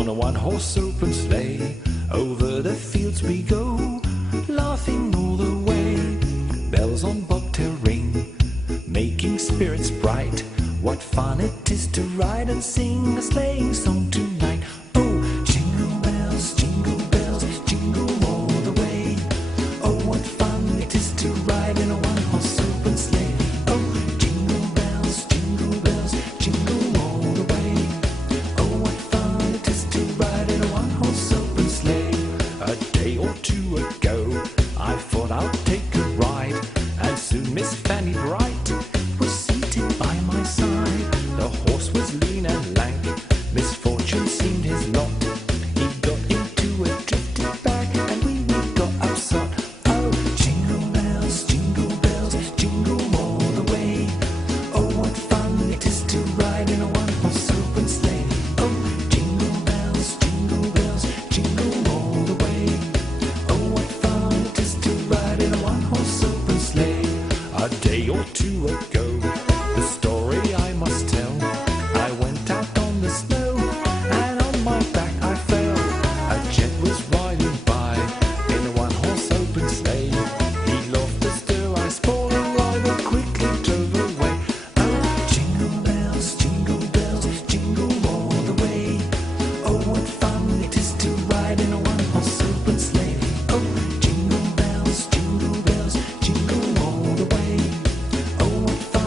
On a one-horse open sleigh, over the fields we go, laughing all the way. Bells on bobtail ring, making spirits bright. What fun it is to ride and sing a sleighing song tonight. Oh, jingle bells, jingle all the way. Oh, what fun it is to ride in a one-horse open sleigh. Oh, jingle bells, jingle all the way. Oh, what fun it is to ride in a one-horse open sleigh. A day or two ago, I thought I'd take a ride, and soon Miss Fanny Bright was seated by my side. The horse was lean and lank, misfortune seemed his lot. He got into a drifted bag, and we got upset. Oh, jingle bells, jingle all the way. Oh, what fun it is to ride in a one-horse open sleigh. Oh, jingle bells, jingle all the way. Oh, what fun it is to ride in a one-horse open sleigh. A day or two ago, the story I must tell. I went out on the snow, and on my back I fell. A jet was riding by in a one-horse open sleigh. He laughed as though I spoiled a ride and quickly drove away. Oh, jingle bells, jingle all the way. Oh, what fun it is to ride in a one-horse open sleigh. Oh, jingle bells, jingle all the way. Oh, what fun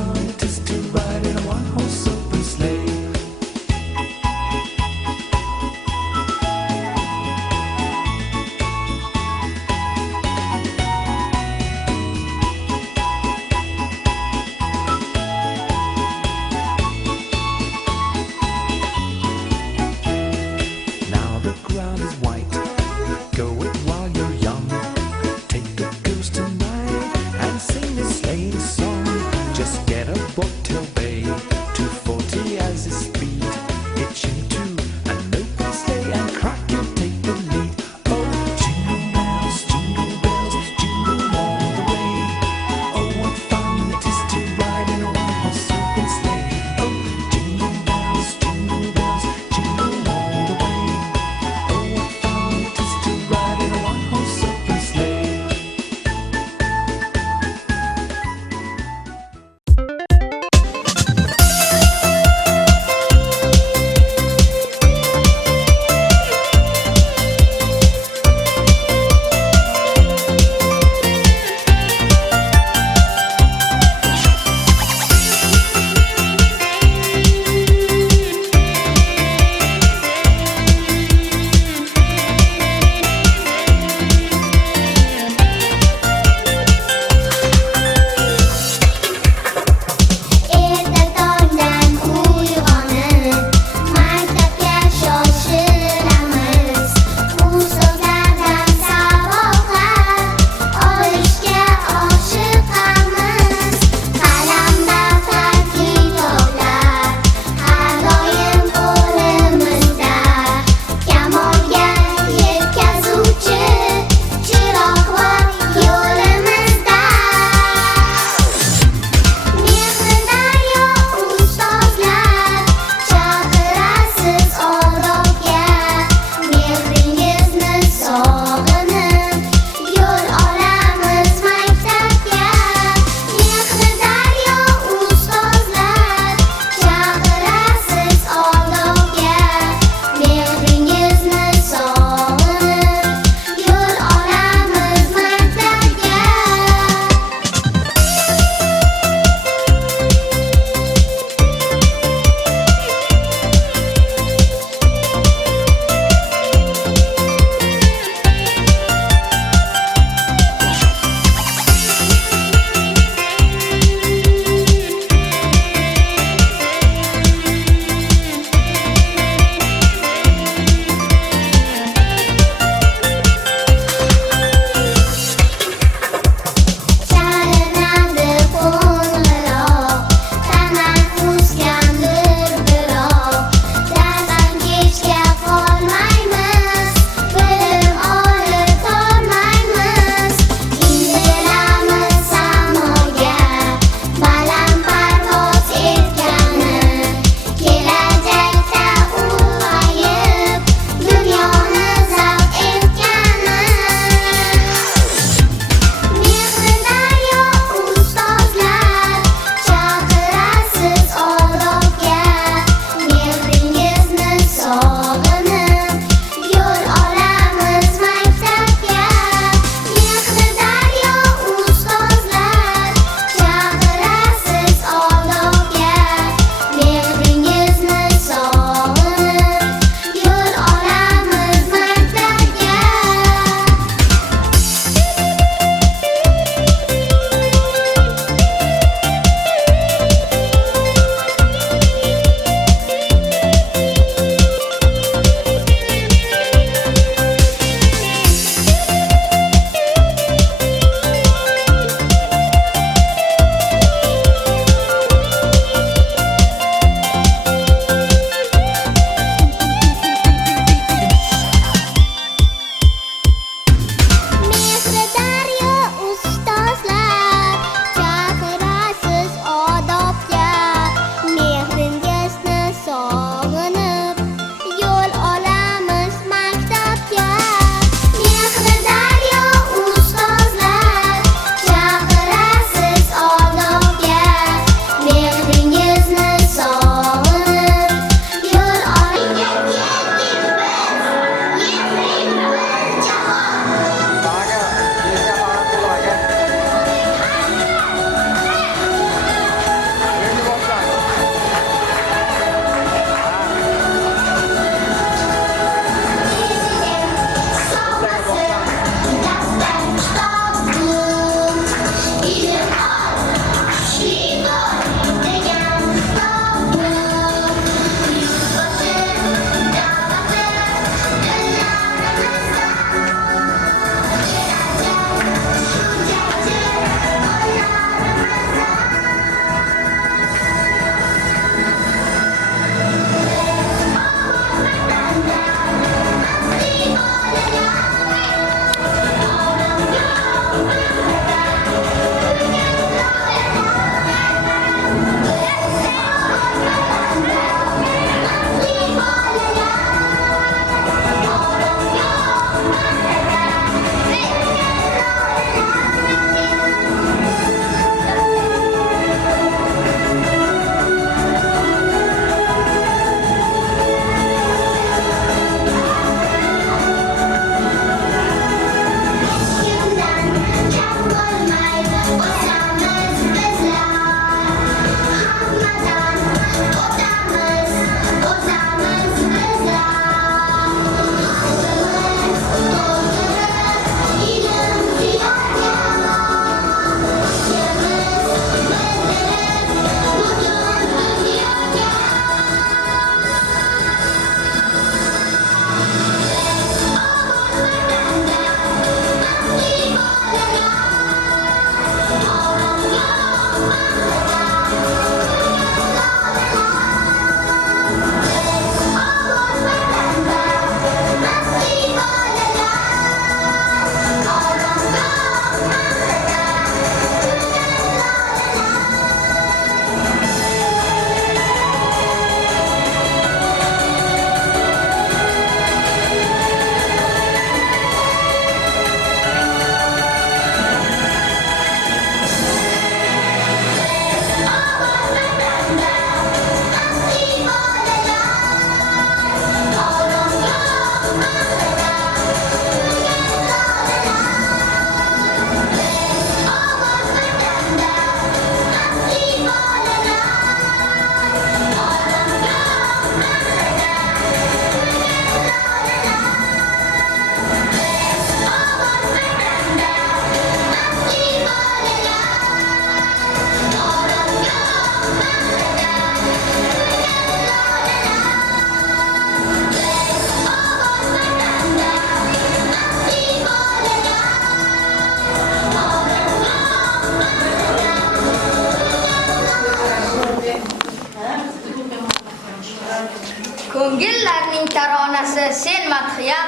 onasi sen madhiyam,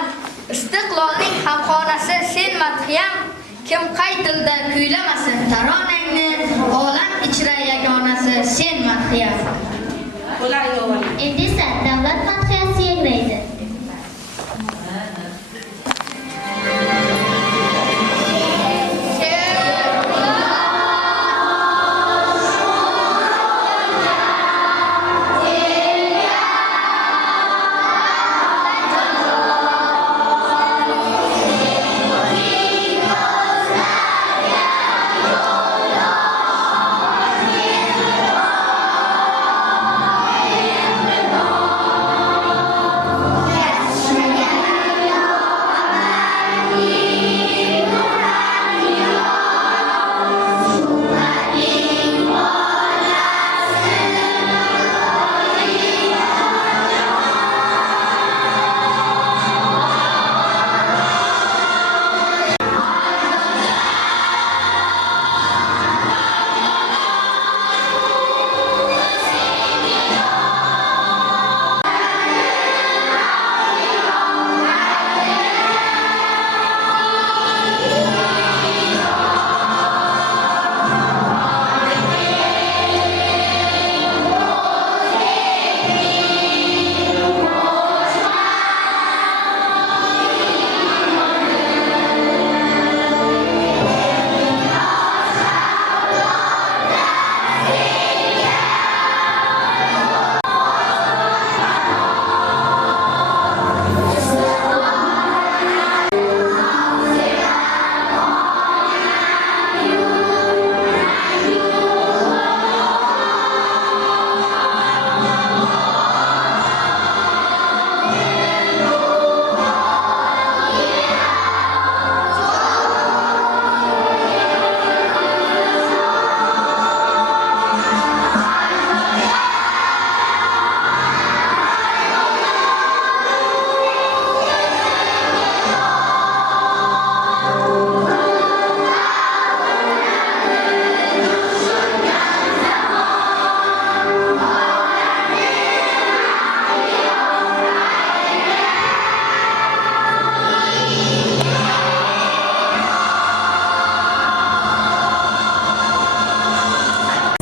istiqlolning hamxonasi sen madhiyam. Kim qay tilda kuylamasin taronangni, olam ichra yagonasi sen madhiyam. Endi esa davlat madhiyasi yangraydi.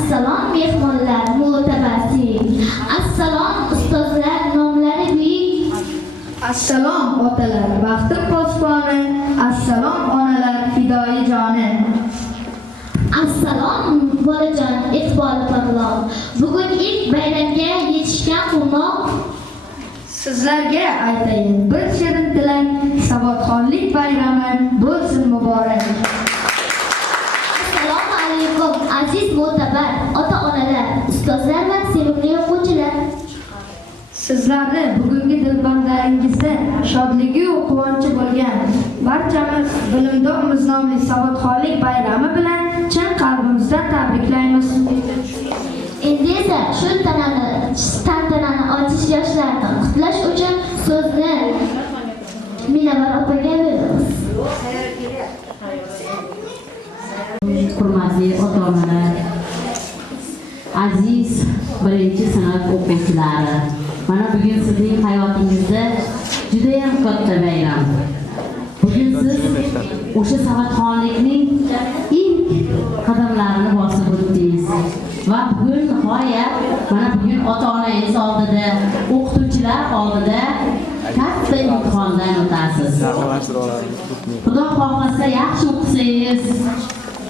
Assalom mehmonlar, mo'tabarsiz. Assalom ustozlar, nomlari buyuk. Assalom otalar, baxtim posboni. Assalom onalar, fidoyi joni. Assalom bolajon, iqboli porloq. Bugun ilk bayramga yetishgan quvnoq. Sizlarga aytayin bir shirin tilak, savodxonlik bayrami bo'lsin muborak. Assalomu alaykum aziz mo'tabar ota-onalar, ustozlar va sevimli o'quvchilar. Sizlarni bugungi dilbandlaringizda shodligi va quvonchi bo'lgan barchamiz bilimdonmiz nomli savodxonlik bayrami bilan chin qalbimizdan tabriklaymiz. Endi esa shu tantanani ochish yoshlarini qutlash uchun so'zni Minabar opaga beramiz. Hurmatli ota-onalar, aziz birinchi sinf o'quvchilari, mana bugun sizning hayotingizda juda ham katta bayram. Bugun siz o'sha savodxonlikning ilk qadamlarini bosib o'tdingiz va bugun nihoyat mana bugun ota-onangiz oldida, o'qituvchilar oldida katta imtihondan o'tasiz. Xudo xohlasa yaxshi o'qisangiz,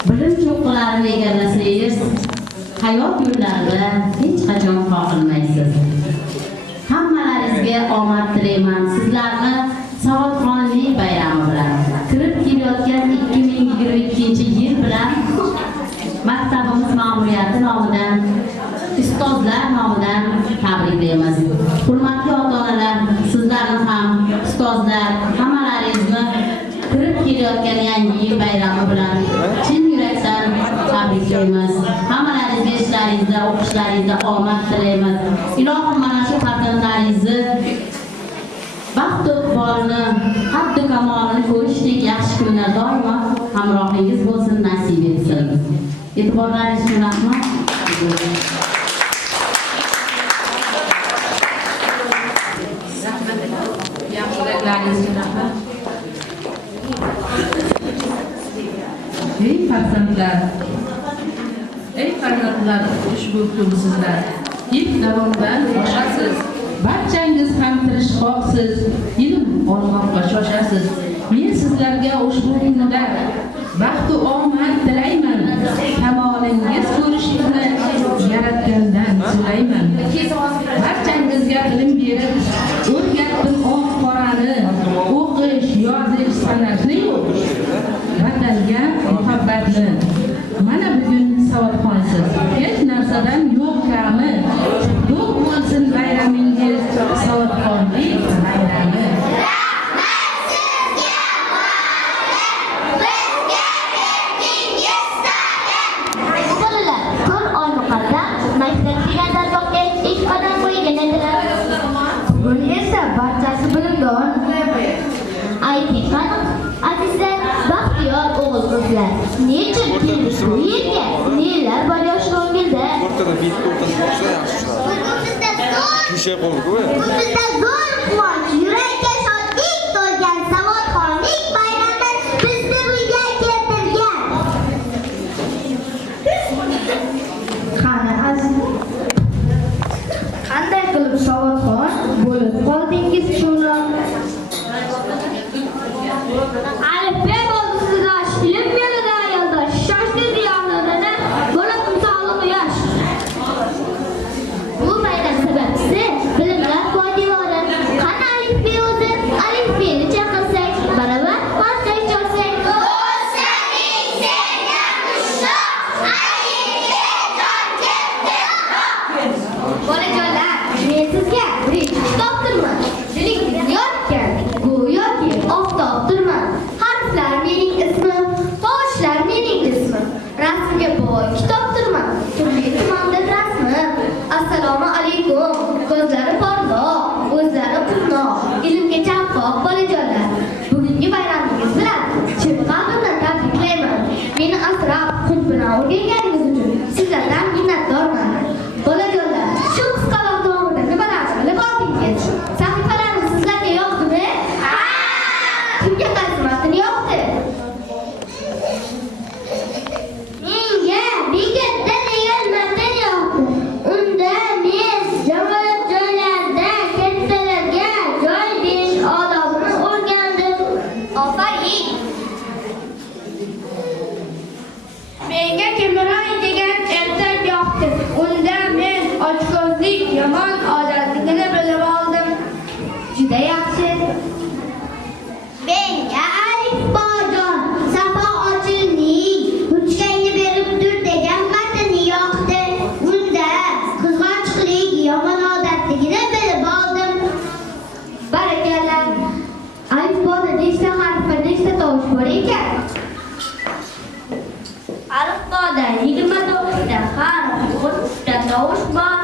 bilim cho'qqalarini egallasangiz, hayot yo'llarida hech qachon qoqilmaysiz. Hammalaringizga omad tilayman. Sizlarni savodxonlik bayrami bilan, kirib kelayotgan 2022-yil bilan maktabimiz ma'muriyati nomidan, ustozlar nomidan tabriklaymiz. Hurmatli ota-onalar, sizlarni ham ustozlar hammalaringizni kirib kelayotgan yangi yil bayrami bilan chin yurakdan tabriklaymiz. Hammalaringizga ishlaringizda, o'qishlaringizda omad tilaymiz. Ilohim mana shu farzandlaringizni baxt iqbolini, haddi kamolini ko'rishdek yaxshi kunlar doimo hamrohingiz bo'lsin, nasib etsin. E'tiborlaringiz uchun rahmat. Ey farzandlar, ushbu kun sizlar ilk davomdan oshasiz. Barchangiz ham tirishqoqsiz, ilm olmoqqa shoshasiz. Men sizlarga ushbu kunda baxt va omad tilayman. Kamolingiz ko'rishingizni Yaratgandan so'rayman. Barchangizga ilm berib, o'rgatdim oq qorani, o'qish, yozish, sanashni yo'q. Vatanga muhabbatni. Mana bugun savodxonsiz, hech narsadan yo'q kami. Qutlug' bo'lsin bayramingiz, savodxonlik bayrami. Bolalar, ko'r oy muqaddam maktab degan dargohga ilk qadam qo'ygan edilar. Bugun esa barchasi bilimdon. Ayting qani, azizlar, baxtiyor o'g'il-qizlar. Nechun keldik bu yerga? Nelar bor yosh ko'ngilda? O'rtada bitta o'rtasida bo'lsa yaxshi chiqadi. Tushay qoldi-ku. Bizda zo'r quvonch, yurakka shodlik to'lgan savodxonlik bayrami bizni bunga keltirgan. Qani aziz, qanday qilib savodxon bo'lib qoldingiz chumron? Alifbe bo'ldi sizlar, ilm yo'lida yoldosh, shoshdi diyonada bo'lib misoli quyosh. Bu bayram sababchisi bilimlar poydevori. Qani alifbe o'zi, alifbeni chaqirsak, baravar boshqa cholsak. Do'stlaring senga mushroq, alifbe jon keldi. Bolajonlar, men sizga birinchi kitobdirman. Dilingizni yoritgan go'yoki oftobdirman. Harflar mening ismim, tovushlar mening ismim. Rasmga boy kitobdirman. Turli tumandir rasmim. Assalomu alaykum. Ko'zlari porloq, o'zlari quvnoq, ilmga chanqoq bolajonlar. Bugungi bayramingiz bilan chin qalbimdan tabriklayman. Meni asrab, xudbina o'rganganingiz uchun sizlardan minnatdorman. Bolajonlar, shu qisqa vaqt davomida nimalarni bilib oldingiz? Sahifalarimiz sizlarga yoqdimi? Ha! Kimga qaysi matn yoqdi? Menga bitta degan matn yoqdi. Unda men jamoat joylarida kattalarga joy berish odobini o'rgandim. Ofarin. Menga Kemiray degan ertak yoqdi. Unda men ochko'zlik yomon odatligini bilib oldim. Juda yaxshi. Menga alifbojon safo ochilning ruchkangni berib tur degan matn yoqdi. Unda qizg'anchiqlik yomon odatligini bilib oldim. Barakalla. Alifboda nechta harf va nechta tovush bor ekan? Alifboda 29 ta harf, 30 ta tovush bor.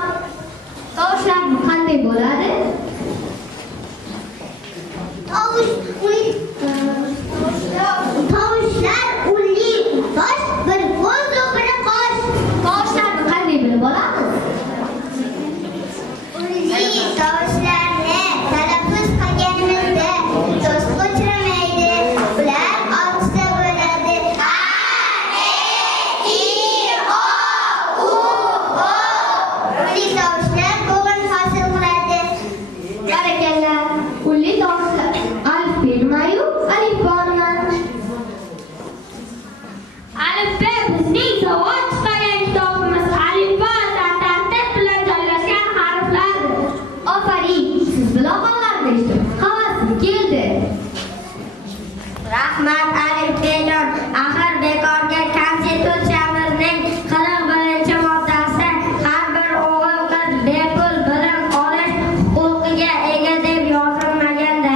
Tovushlar qanday bo'ladi? Tovushlar unli tosh, bir ko'z va bir qosh. Tovushlarni qanday bilib olamiz? Unli tovushlarni talaffuz qilganimizda to'siq uchramaydi. Ular 6 ta bo'ladi. A, E, I, O, U, O. Unli tovushlar bo'g'in hosil qiladi. Barakalla. Unli tovushlar alifbe nimayu? Alifbonmi? Alifbe bizning savod chiqargan kitobimiz. Alifbo tartib bilan joylashgan harflardir. Ofarin. Siz biloqonlarni eshitib, havasim keldi. Rahmat alifbejon. Axir bekorga Konstitutsiyamizning 41 moddasi har bir o'g'il qiz bepul bilim olish huquqiga ega deb yozilmaganda.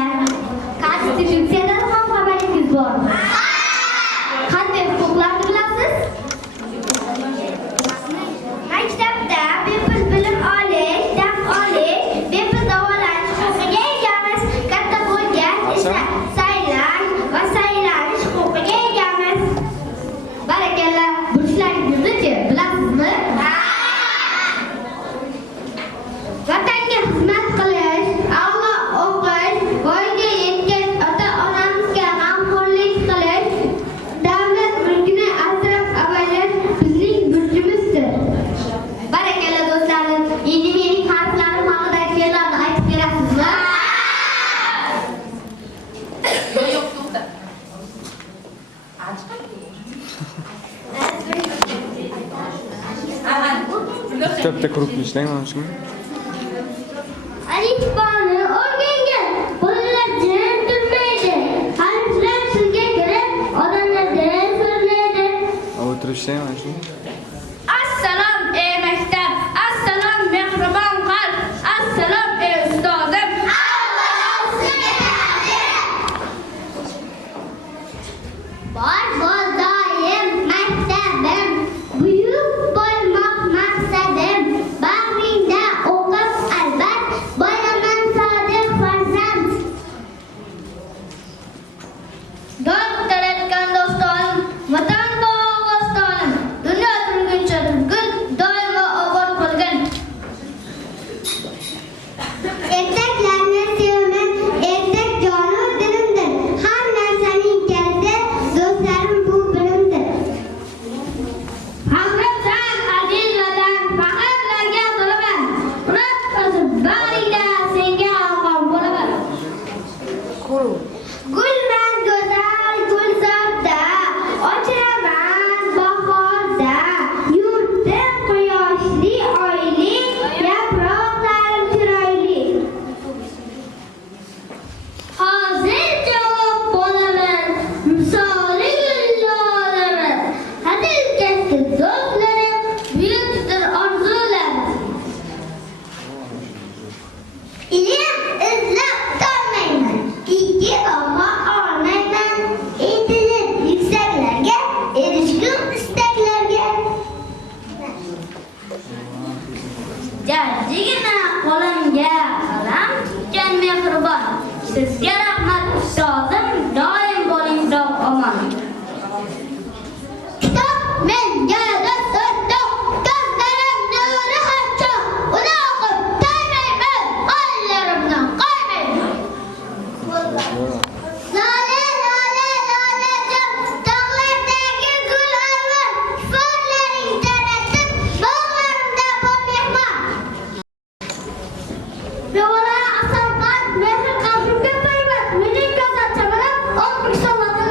Konstitutsiyadan ham xabaringiz bormi? Qanday huquqlarni bilasiz? Kitobda ko'rib ishlang mana shuni. Alifboni o'rgangan bolalar jim turmaydi. Harflar tilga kirib, odamlardan so'raydi. O'tirib ishlang mana shuni. Assalom ey maktab, assalom mehribon qalb, assalom ey ustodim. Bor doim maktabim, buyuk bo'lmoq maqsadim. Bag'ringda o'qib albat, bo'laman sodiq farzand. Dod taratgan do'stonim, vatan bog'ostonim, dunyo turguncha turgun, doimo obod bo'lgin. Ertaklarni sevaman, ertak jonu dilimdir. Har narsaning kaliti do'stlarim bu bilimdir. Hamrimsan aziz vatan, faxrlarga to'laman. Murat qilib bag'ringda senga armon bo'laman. Gulman go'zal gulzorda, ochiraman bahorda. Yurtim quyoshli, oyli, yaproqlarim chiroyli. Hozir javob bo'laman, misoli gullolarim. Hadil kasbi do'stlarim, buyukdir orzularim. Ilm izlab tolmayman, ikki oqa olmayman. Intilib yuksaklarga, erishgum istaklarga. Jajjigina qo'limga qalam tutgan mehribon. Sizga rahmat ustozim, doim bo'ling sog' omon. Kitob menga do'stdir, ko'zlarim nuri harcho. Uni o'qib to'ymayman, qo'llarimdan qo'ymayman. Lola, lola, lolajon, tog'lardagi gul olma, shifonlaring taratib, bog'larimda bor mehmon. Bevola asalqand, mehr qalbimga payvand, mening ko'zim chamalab, o'tmik so'ladi.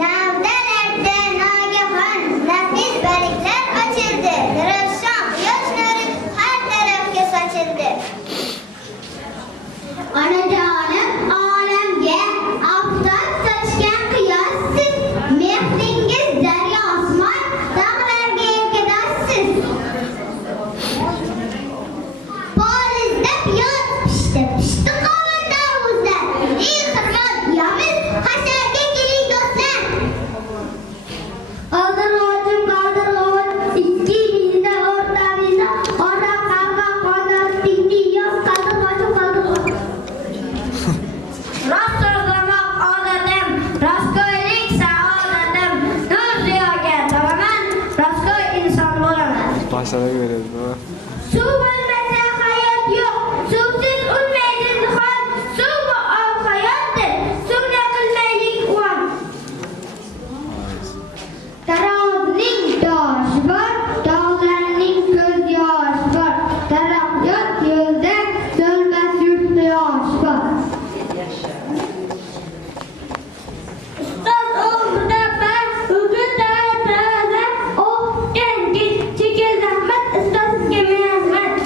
Navdalarda nogahon nafis barglar ochildi. Ravshon quyosh nuri har tarafga sochildi. Onajonim olamga oftob sochgan quyoshsiz. Mehringiz daryo osmon, dog'larga erkadoshsiz. Polizda piyoz pishdi qovurda o'zlar. Ey xizmat yomiz, hasharga keling do'stlar. Aldirg'ochim qaldirg'och, ikki mingda o'rtamizda ora qarg'a qonatdingni yoz qaldirg'ochim qaldirg'och. Rost so'zlamoq odatim, rostgo'ylik saodatim. Nur ziyoga to'laman, rostgo'y inson bo'laman. Masalaga beradi. Suv bo'lmasa hayot yo'q, suvsiz unmaydi nihon. Suv bu ob hayotdir, suvni qilmaylik quvon. Tarozining doshi bor, dog'larning ko'z yoshi bor. Taraqqiyot yo'lda so'lmas yurtda yosh bor. Ustoz o'g'lida bas, o'g'ilda taza, o'qitgan chekin zahmat, ustozga merhamat.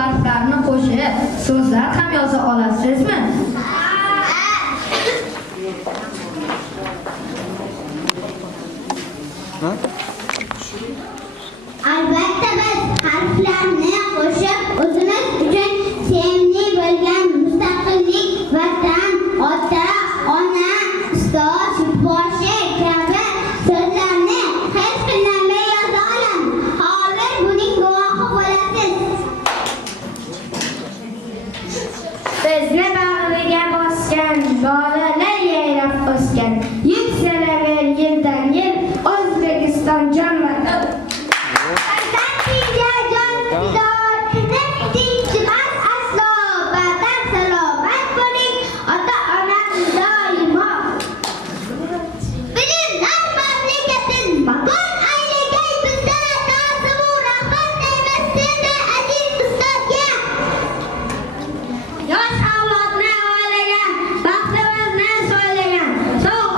harflarni qo'shib so'zlar ham yoza olasizmi? Albatta biz harflarni qo'shib o'zimiz uchun sevimli bo'lgan mustaqillik, vatan, ota, ona, ustoz, boshi kabi so'zlarni hech qilmay yoza olamiz. Hozir buning guvohi bo'lasiz. Bizni bag'riga bosgan, bolalar yayrab o'sgan, yuksalaver yildan yil O'zbekiston jonvatan. Yosh avlodni o'ylagan, baxtimizni so'ylagan, so'g'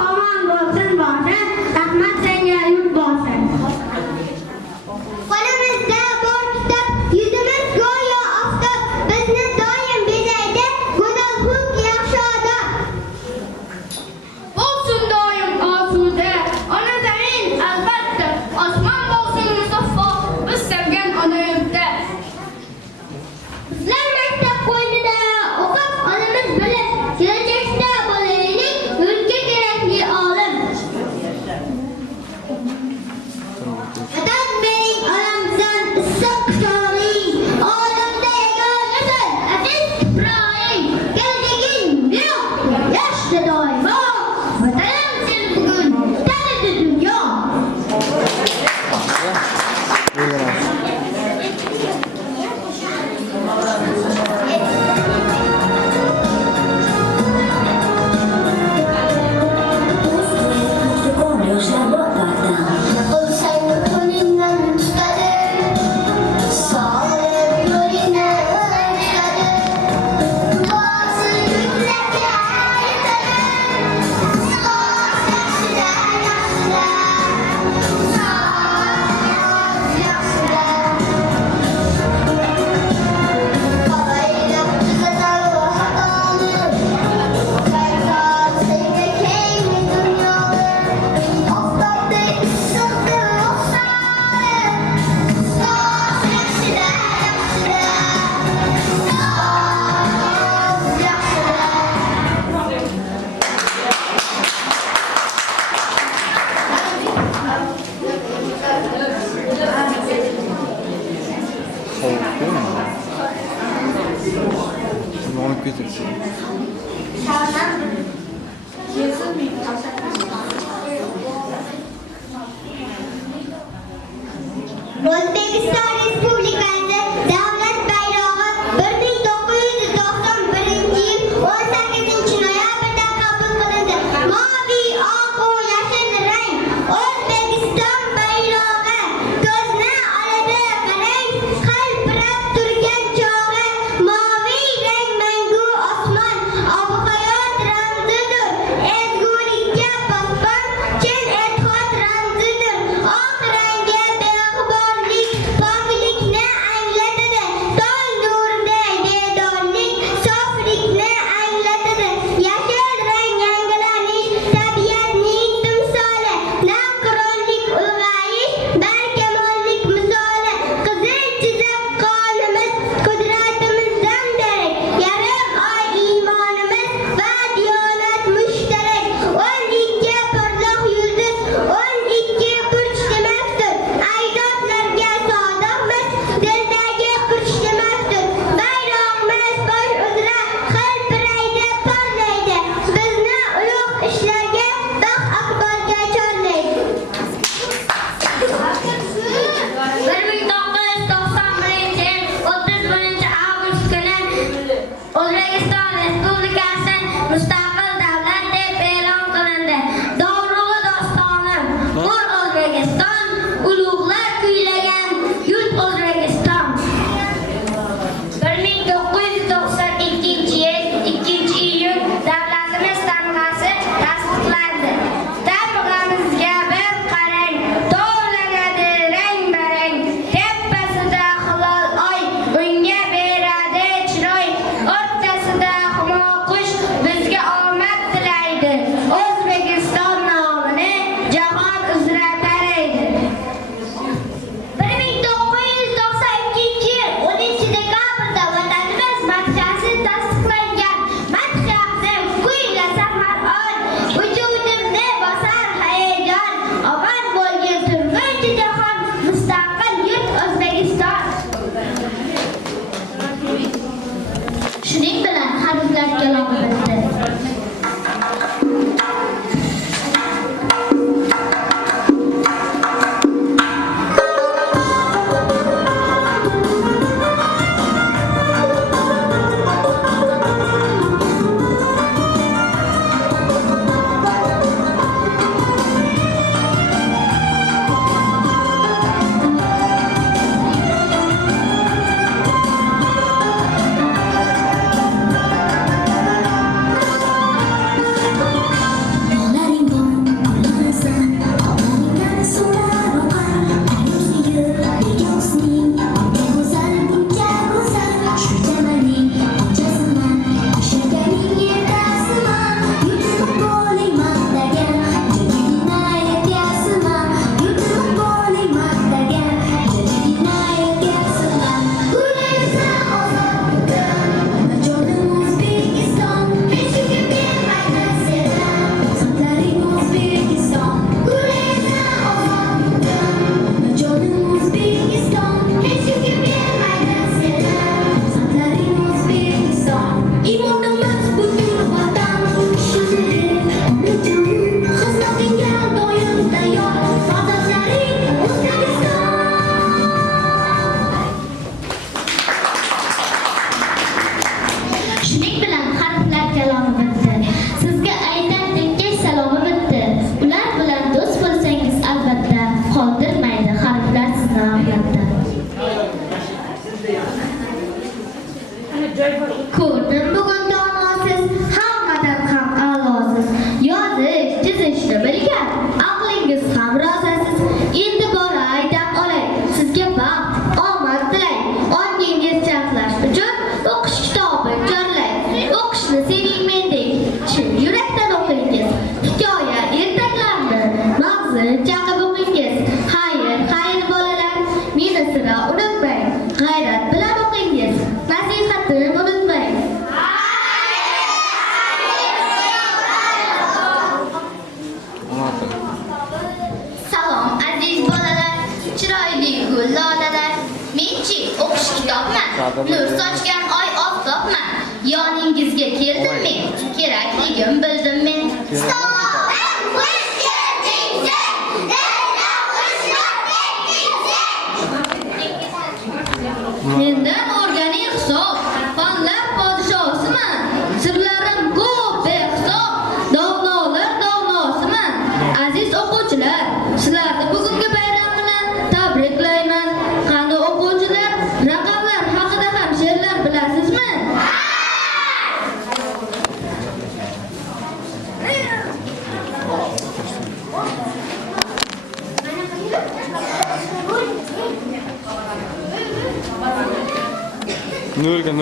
Nur sochgan oy oftobman. Yoningizga keldim men. Kerakligim bildim men. Mendan o'rganing hisob, fanlar podshosiman. Sirlarim ko'p behisob, donolar donosiman. Aziz o'quvchilar, sizlarni bugungi bayram bilan tabriklayman. Qani o'quvchilar, raqamlar haqida ham she'rlar bilasizmi? Nolga.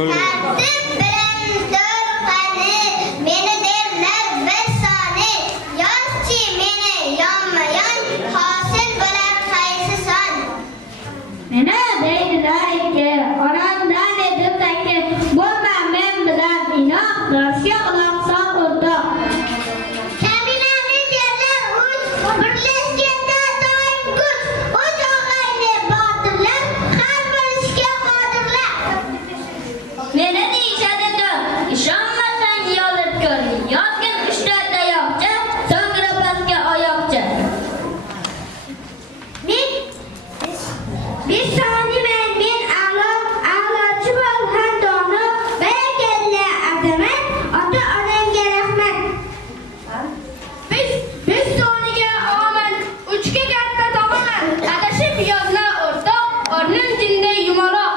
Meni deydilar ki, onamdan edim taki, bo'lma men bilan inoq, rostga quloq sol o'rtoq. Kaminani derlar uch, birlashganda doim kuch, uch og'ayni botirlar, har bir ishga qodirlar. Meni deyishadi do'm, ishonmasang yolib ko'r, yozgin 3-4 tayoqcha, so'ngra pastga oyoqcha. Bir saniye men a'lochi bo'lgan dono, berekalla azamat, ota onamga rahmat. Biz soniga omad, 3 ga katta to'g'onlar, adashib yozla o'rtoq, o'rnim jinday yumaloq.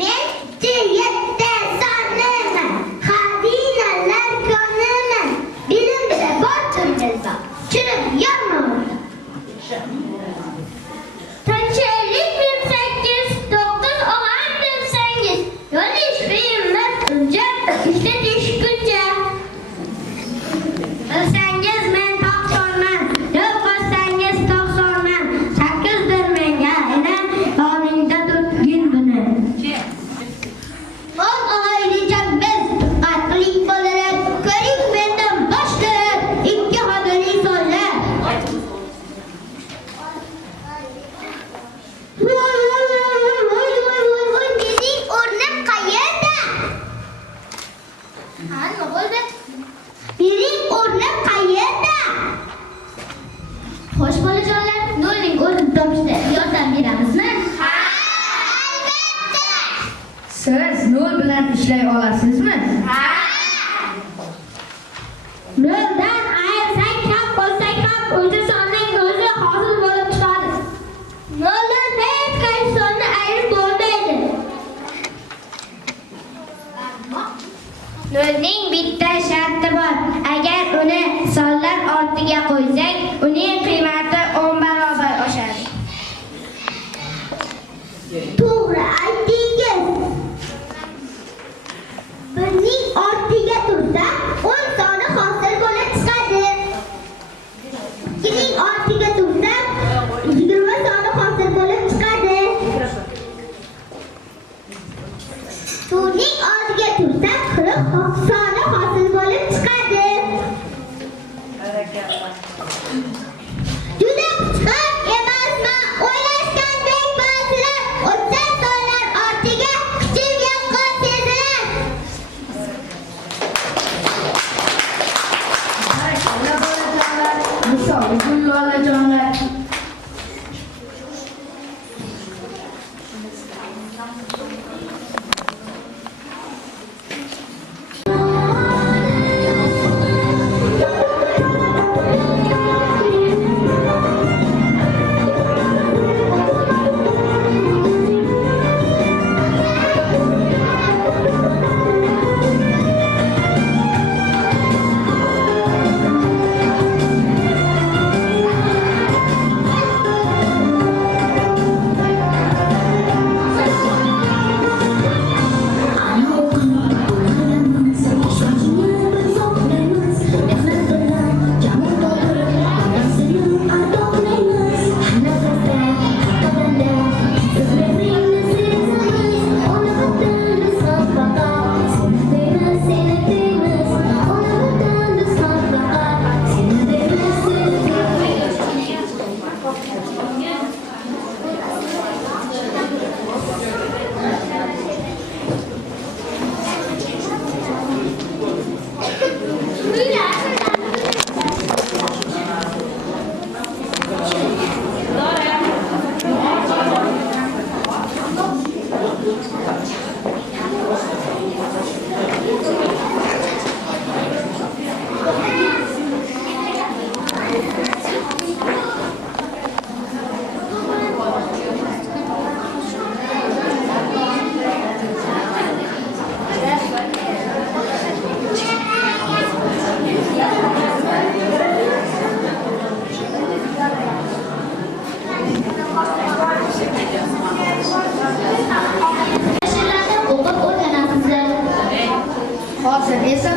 Men chiyatda sonliman, xazinalar ko'niman, bilimda bor turgizba, chirib yormaman. Tanchalik 18, 9 og'am bilsangiz, yo'lish bilmas uncha, ishlatish kuncha. Bilsangiz men toqsonman, deb qo'ysangiz 90man, 8dir menga ina, yoningda turgin buni. O'n oylicham biz, diqqatli bolalar, ko'ring mendan boshqalar, 2 xodili sonlar. Mening o'rnim qayerda? Ha, nima bo'ldi? Mening o'rnim qayerda? Xo'sh bolajonlar, Nurning o'rnini topishda yordam beramizmi? Ha, albatta. Siz Nur bilan ishlay olasizmi? Ha. Nurdan ayirsak ham bo'lsak ham o'zi sonning o'zi hosil bo'lib chiqadi. Nurdan hech qaysi sonni ayirib bo'lmaydi. Nurning bitta sharti bor. Agar uni sonlar ortiga qo'ysak, uning qiymati 10 barobar oshadi. To'g'ri aytdingiz. Birning ortiga tursa, 10 soni hosil bo'lib chiqadi. Ikkining ortiga tursa, 20 soni hosil bo'lib chiqadi. To'rtning oldiga tursa, 40 soni hosil bo'lib chiqadi. Juda qisqa emasmi? O'ylashgandek ba'zilar 30 sonlar ortiga kichilgan qon sezilar. Barakalla bolajonlar, misoli gul olajonlar.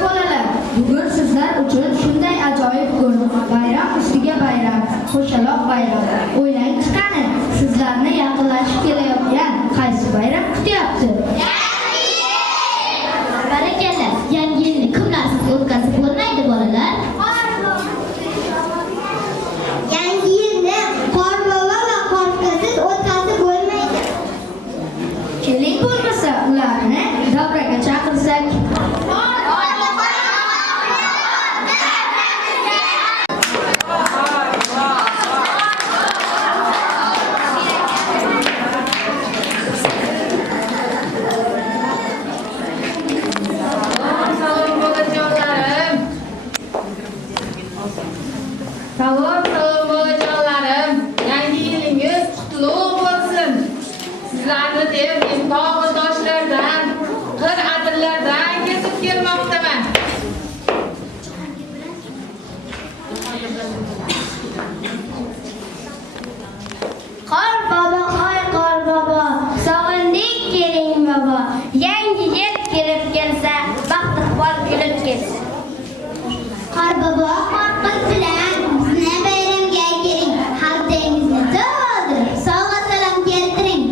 bolalar, bugun sizlar uchun shunday ajoyib kun. Bayram ustiga bayram, qo'shaloq bayram. O'ylang chiqani, sizlarni yaqinlashib kelayotgan qaysi bayram kutyapti? Barakalla, yangi yilni kimlarsiz o'tkazib bo'lmaydi bolalar? Yangi yilni qorbobo va qorqizsiz o'tkazib bo'lmaydi. Keling bo'lmasa ularni davraga chaqirsak. Salom bolajonlarim, yangi yilingiz qutlug' bo'lsin. Sizlarni deb men tog'i toshlardan, qir adirlardan kesib kelmoqdaman. Qorbobo, sog'indik keling bobo. Yangi yil kelib kelsa, baxt iqbol kulib kelsin. Qorbobo, qorqiz bilan bizni bayramga keling. Xalqingizni to'ldirib, sovg'a salom keltiring.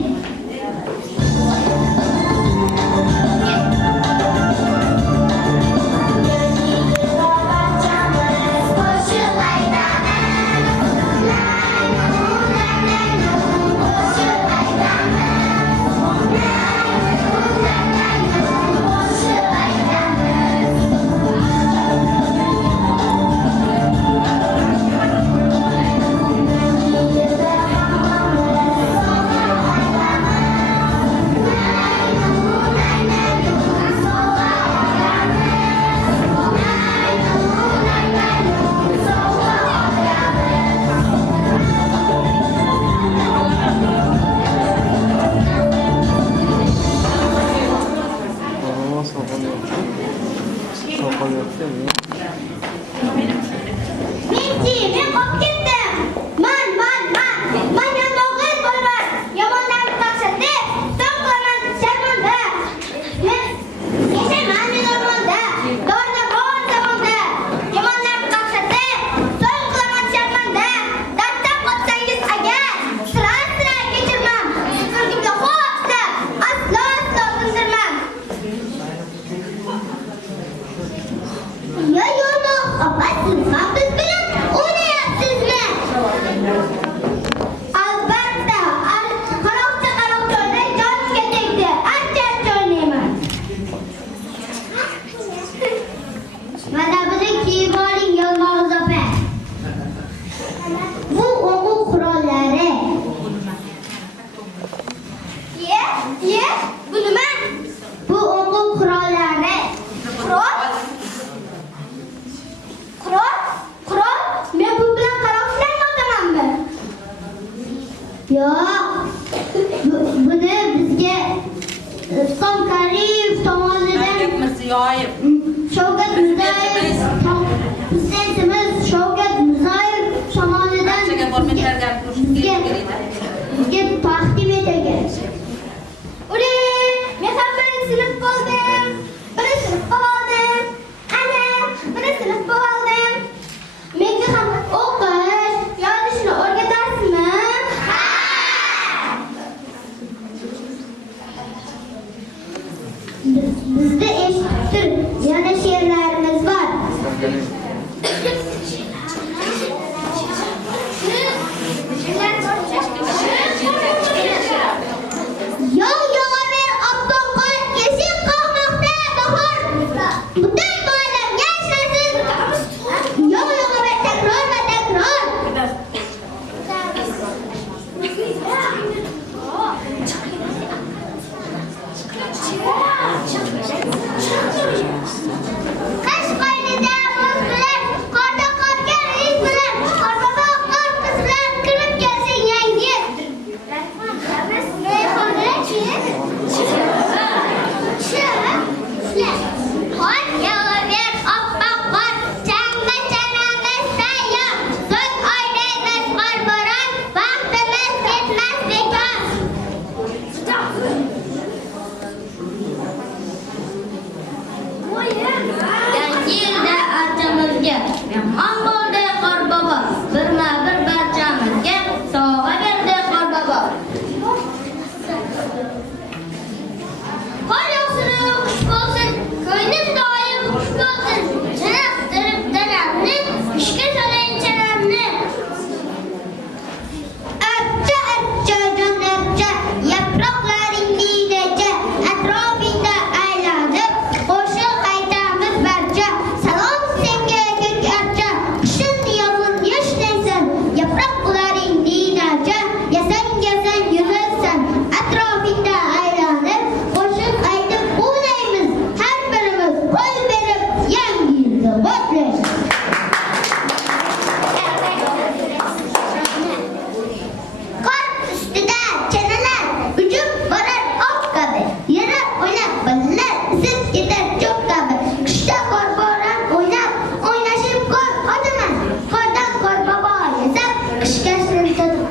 Bizda eshitib tur, yana she'rlarimiz bor. bo'lsin. Chiniqtirib dadamni, ishga soling chanamni. Archa archa jon archa, yaproqlaring ninacha, atrofingda aylanib, qo'shiq aytamiz barcha. Salom senga ko'k archa, qishin yozin yashnaysan, yaproqlaring ninacha, yasang yasang yuzilsan, atrofingda aylanib, qo'shiq aytib o'ynaymiz, har birimiz qo'l berib yangi yilni boshlaymiz. Qor ustida chanalar uchib borar oq kabi, yara o'ynab bolalar isib ketar cho'p kabi. Qishda qor bo'ron o'ynashib qor otaman, qordan qor bobo yasab qishga shirin to'dim.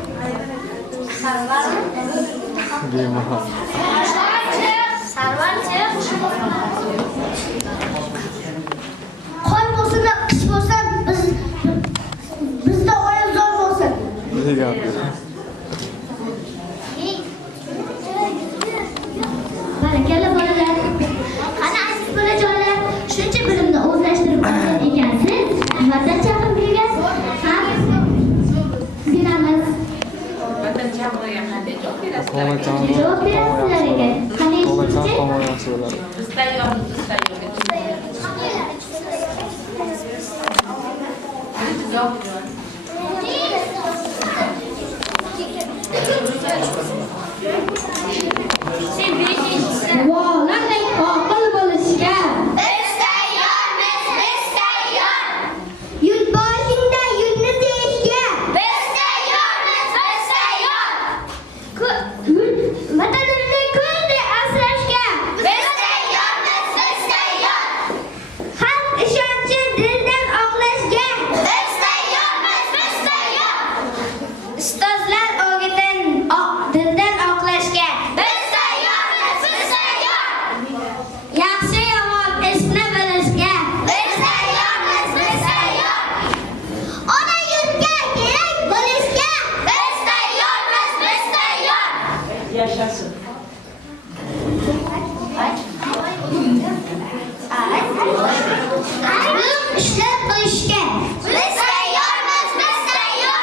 Qor bo'lsin, qish bo'lsin, bizda o'yin zo'r bo'lsin. Barakalla bolalar. Qani aziz bolajonlar, shuncha bilimni o'zlashtirib olgan ekansiz. Vatan chaqirgan ha? Bilamiz. Vatan chaqirgan qanday javob berasiz? Javob berasizlar ekan. Qani eshitchi? Biz tayyormiz, biz tayyormiz. Volandek oqil bo'lishga biz tayyormiz, biz tayyor. Yurtboshingda yurtni sevishga biz tayyormiz, biz tayyor. Vatanimizni ko'zda asrashga biz tayyormiz, biz tayyor. Xalq ishonchi dildan oqlashga biz tayyormiz, biz tayyor. Ustozlar o'gidan dildan oqlashga biz tayyormiz, biz tayyor. Yaxshi yomon ishni bilishga biz tayyormiz, biz tayyor. Ona yurtga kerak bo'lishga biz tayyormiz, biz tayyor. Yashasin. Ayrim ishlar qilishga biz tayyormiz, biz tayyor.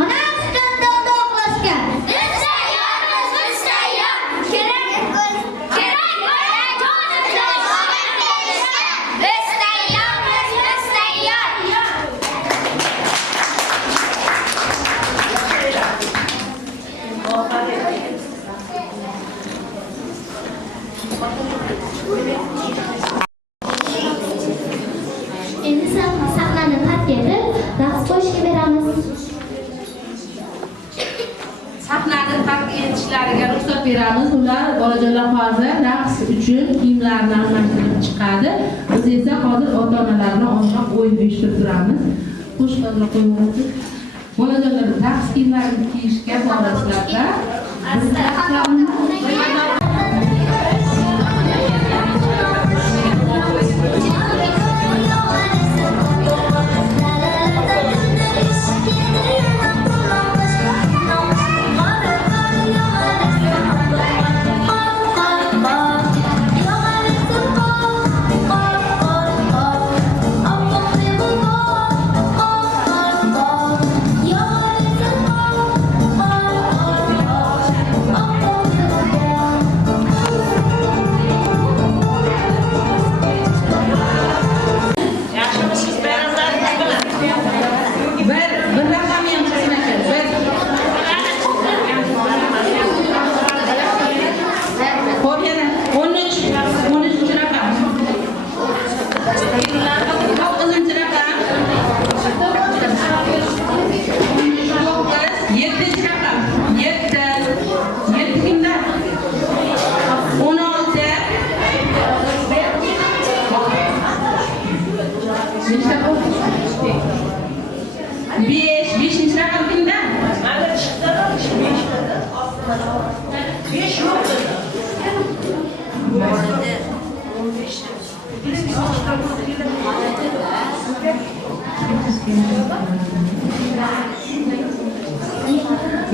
Ona ustida oqlashga biz tayyormiz, biz tayyor. Kerak biz tayyormiz, biz tayyor. Endi sahnani tark etib, raqs qo'yishga beramiz. Sahnani tark etishlariga ruxsat beramiz. Ular bolajonlar hozir raqs uchun kiyimlarini almashtirib chiqadi. Biz esa hozir ota-onalarni olib o'yin uyushtirib turamiz. Qo'shiqlarni qo'yamiz. Bolajonlar raqs kiyimlarini kiyishga borasizlar.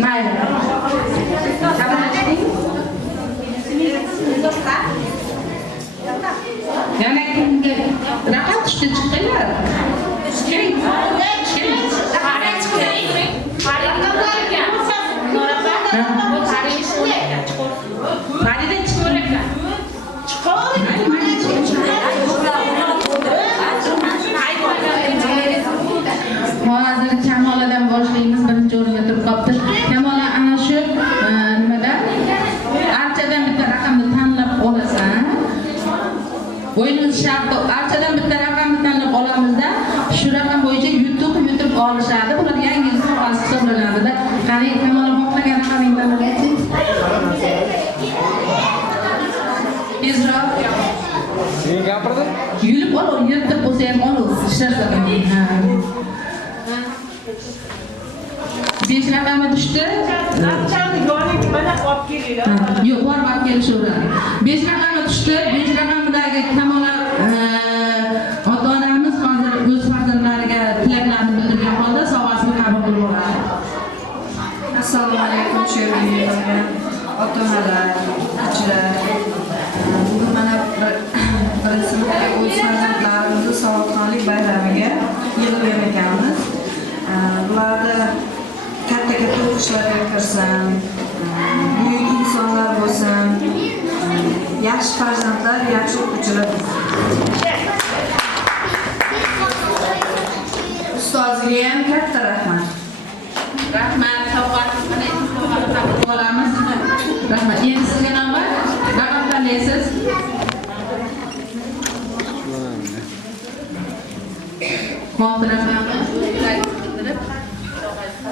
Mayli. Yana kim yirtib bo'lsa ham olib ishlarsa ham. 5 raqami tushdi. Yo'q, bor olib kelishaveradi. 5 raqami tushdi. 5 raqamidagi kamolar ota-onamiz hozir o'z farzandlariga tilaklarini bildirgan holda sovg'asini qabul qilib oladi. Assalomu alaykum sevgili ota-onalar, o'quvchilar. Bugun mana birinchi sinfdagi o'z farzandlarimizni savodxonlik bayramiga yig'ilgan ekanmiz. Bularda katta-katta o'qishlarga kirsin, buyuk insonlar bo'lsin, yaxshi farzandlar, yaxshi o'quvchilar bo'lsin. Ustozga ham katta rahmat. Rahmat, sovg'asini qabul qilamiz. Rahmat. Endi sizga navbat. Raqam tanlaysiz.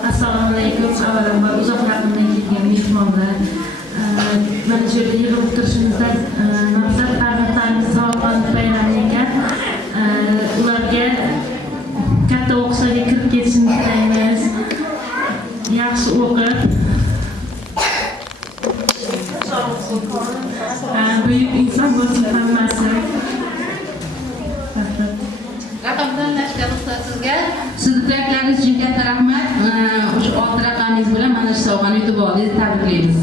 Assalomu alaykum. Avvalambor uzoq raqamdan kelgan mehmonlar. Mana shu yerda yig'ilib o'tirishimizdan maqsad farzandlarimiz sog'lom bayrami ekan. Ularga katta o'qishlarga kirib ketishini tilaymiz. Yaxshi o'qib, buyuk inson bo'lsin hammasi. Raqam tanlashga ruxsat sizga. Sizni tilaklaringiz uchun katta rahmat. O'sha 6 raqamingiz bilan mana shu sovg'ani yutib oldingiz. Tabriklaymiz.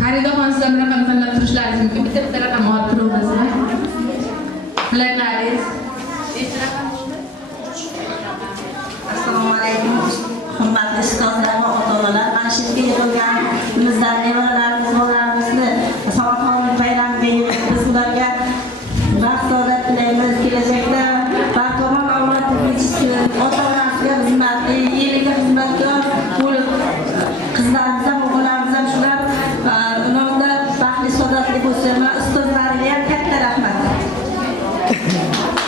Xaridoxon sizlar raqam tanlab turishlaringiz mumkin. Bitta raqam olib turaverasizlar. Tilaklaringiz. 5 raqam. Assalomu alaykum. Hurmatli ustozlar va ota-onalar, mana shu yerga yig'ilgan bizlar nevaralarimiz, bolalarimizni savodxonlik bayramiga yig'ib biz ularga baxt-saodat tilaymiz. Kelajakda barqaror avlod yetishsin, ota-onasiga xizmatli, eliga xizmatkor bo'lib, qizlarimiz ham o'g'illarimiz ham shular ularda baxtli, saodatli bo'lsin va ustozlariga ham katta rahmat.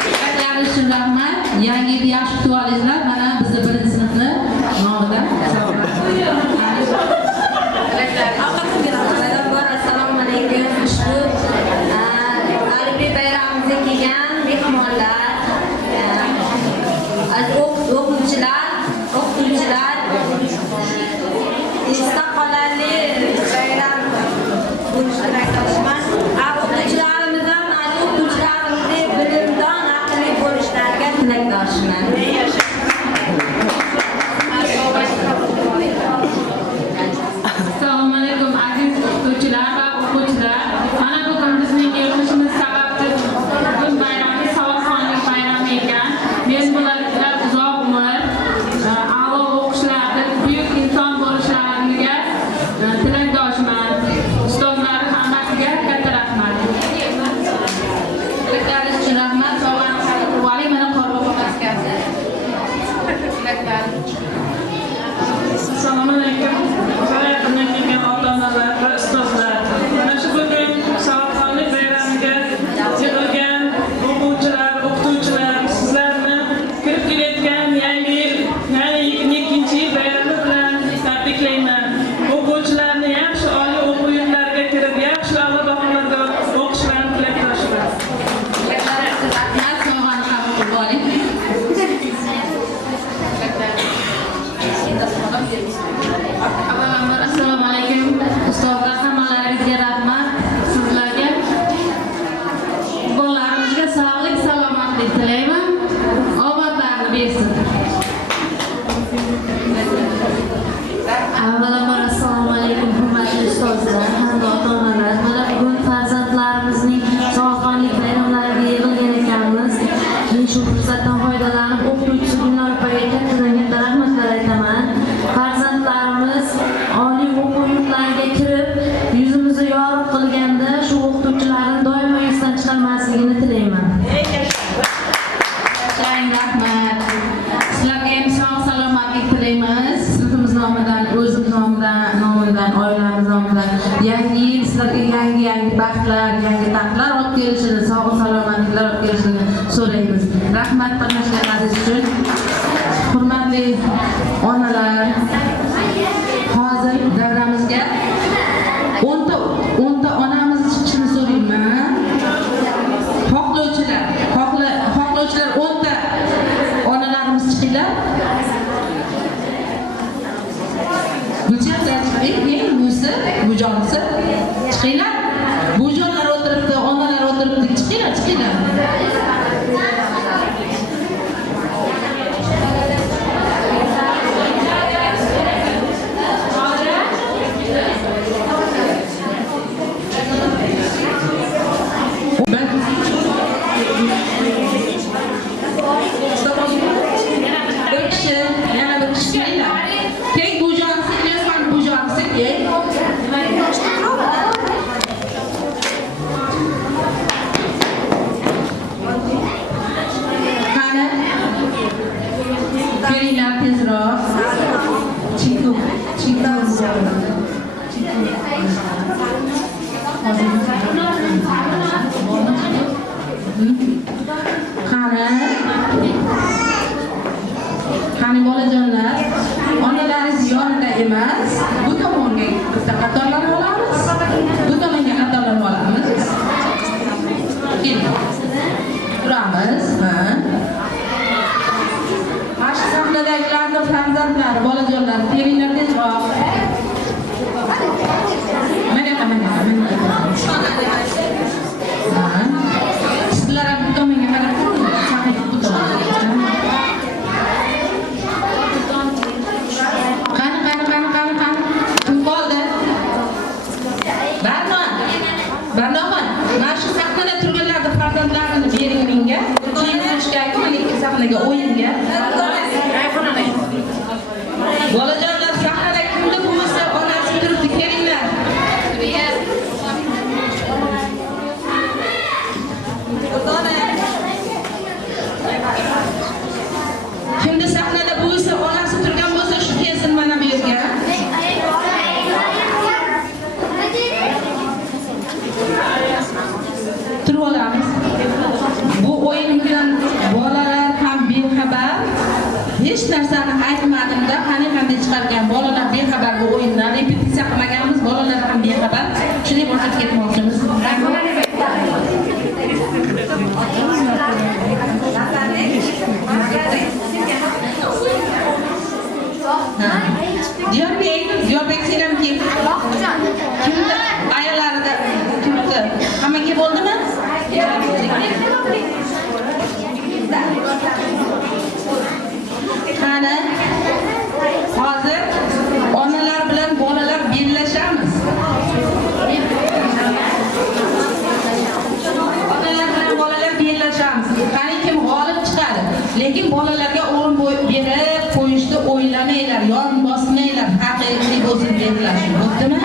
Tilaklaringiz uchun rahmat. Yangi yil yaxshi kutib olinglar. Mana bizning birinchi sinfni nomidan. Assalomu alaykum. Ushbu Aliy bayramimizga kelgan mehmonlar, o'quvchilar, istiqbolli bayram bo'lishini aytmoqchiman. O'quvchilarimiz ham o'quvchilarimizni bilimdon, aqlli bo'lishlariga tilakdoshman. Assalomu alaykum aziz o'qituvchilar va o'quvchilar. Mana bugun bizning yig'ilishimiz sababli bugun bayrami savodxonlik bayrami ekan. Men bularga uzoq umr, a'lo o'qishlarda buyuk inson bo'lishlariga tilakdoshman. Ustozlar hammasiga katta rahmat. Tilaklaringiz uchun rahmat. Sovg'ani qabul qilib oling. Mana qorbobo maskasi. Assalomu alaykum. Yaqindan kelgan ota-onalar va ustozlar. Mana shu bugun savodxonlik bayramiga yig'ilgan o'quvchilar, o'qituvchilar, sizlarni kirib kelayotgan yangi yil, ya'ni 22-yil bayrami bilan tabriklayman. O'quvchilarni yaxshi oliy o'quv yurtlariga kirib, yaxshi a'lo baholarga o'qishlarini tilakdoshman. Rahmat. Sovg'ani qabul qilib oling. Avvalambor assalomu alaykum. Ustozlar hammalaringizga rahmat. Sizlarga bolalarimizga sog'lik, salomatlik tilayman. Obodlarni bersin. Avvalambor assalomu alaykum hurmatli ustozlar hamda ota-onalar. Mana bugun farzandlarimizning savodxonlik bayramlariga yig'ilgan ekanmiz. Men shu fursatdan foydalanib o'qituvchi Gulnor opaga kattadan katta rahmatlar aytaman. Farzandlarimiz oliy o'quv yurtlariga kirib, yuzimizni yorug' qilganda shu o'qituvchilarni doimo esdan chiqarmasligini tilayman. Rahmat. Sizlarga ham sog' salomatlik tilaymiz. Sinfimiz nomidan, o'zimiz nomidan, oilamiz nomidan yangi yil sizlarga yangi baxtlar, yangi taxtlar olib kelishini, sog' salomatliklar olib kelishini so'raymiz. Rahmat qatnashganingiz uchun. Hurmatli onalar, hozir davramizga 10 ta onamiz chiqishini so'rayman. Qani bolajonlar, onalaringiz yonida emas, bu tomonga bitta qatorlanib olamiz. Bu tomonga qatorlanib olamiz. Keling. Turamiz. Mana shu sahnadagilarning farzandlari, bolajonlar, kelinglar tezroq. Mana. Sizlar ham bu tomonga qarab turing. Sahnaga bu tomonga. Qani. Kim qoldi? Barnoman. Mana shu sahnada turganlarning farzandlarini bering menga. Keyin chiqishga mana ikki sahnaga o'yinga. Bolajonlar sahnada kimda bo'lsa, onasi turibdi, kelinglar. Kimda sahnada bo'lsa, onasi turgan bo'lsa, shu kelsin mana bu yerga. Turib olamiz. Bu o'yin bilan bolalar ham bexabar. Hech narsani aytmadimda, qanday chiqargan bolalar bexabar bu o'yindan. Repetitsiya qilmaganmiz, bolalar ham bexabar. Shunday boshlab ketmoqchimiz. Diyorbek selam kim? Kimda ayollarida turibdi? Hammaga bo'ldimi? Qani? Hozir onalar bilan bolalar bellashamiz. Onalar bilan bolalar bellashamiz. Qani kim g'olib chiqadi? Lekin bolalarga o'rin berib qo'yishni o'ylamanglar, yon bosmanglar. Haqiqiy bo'lsin dedilar. Bo'ldimi?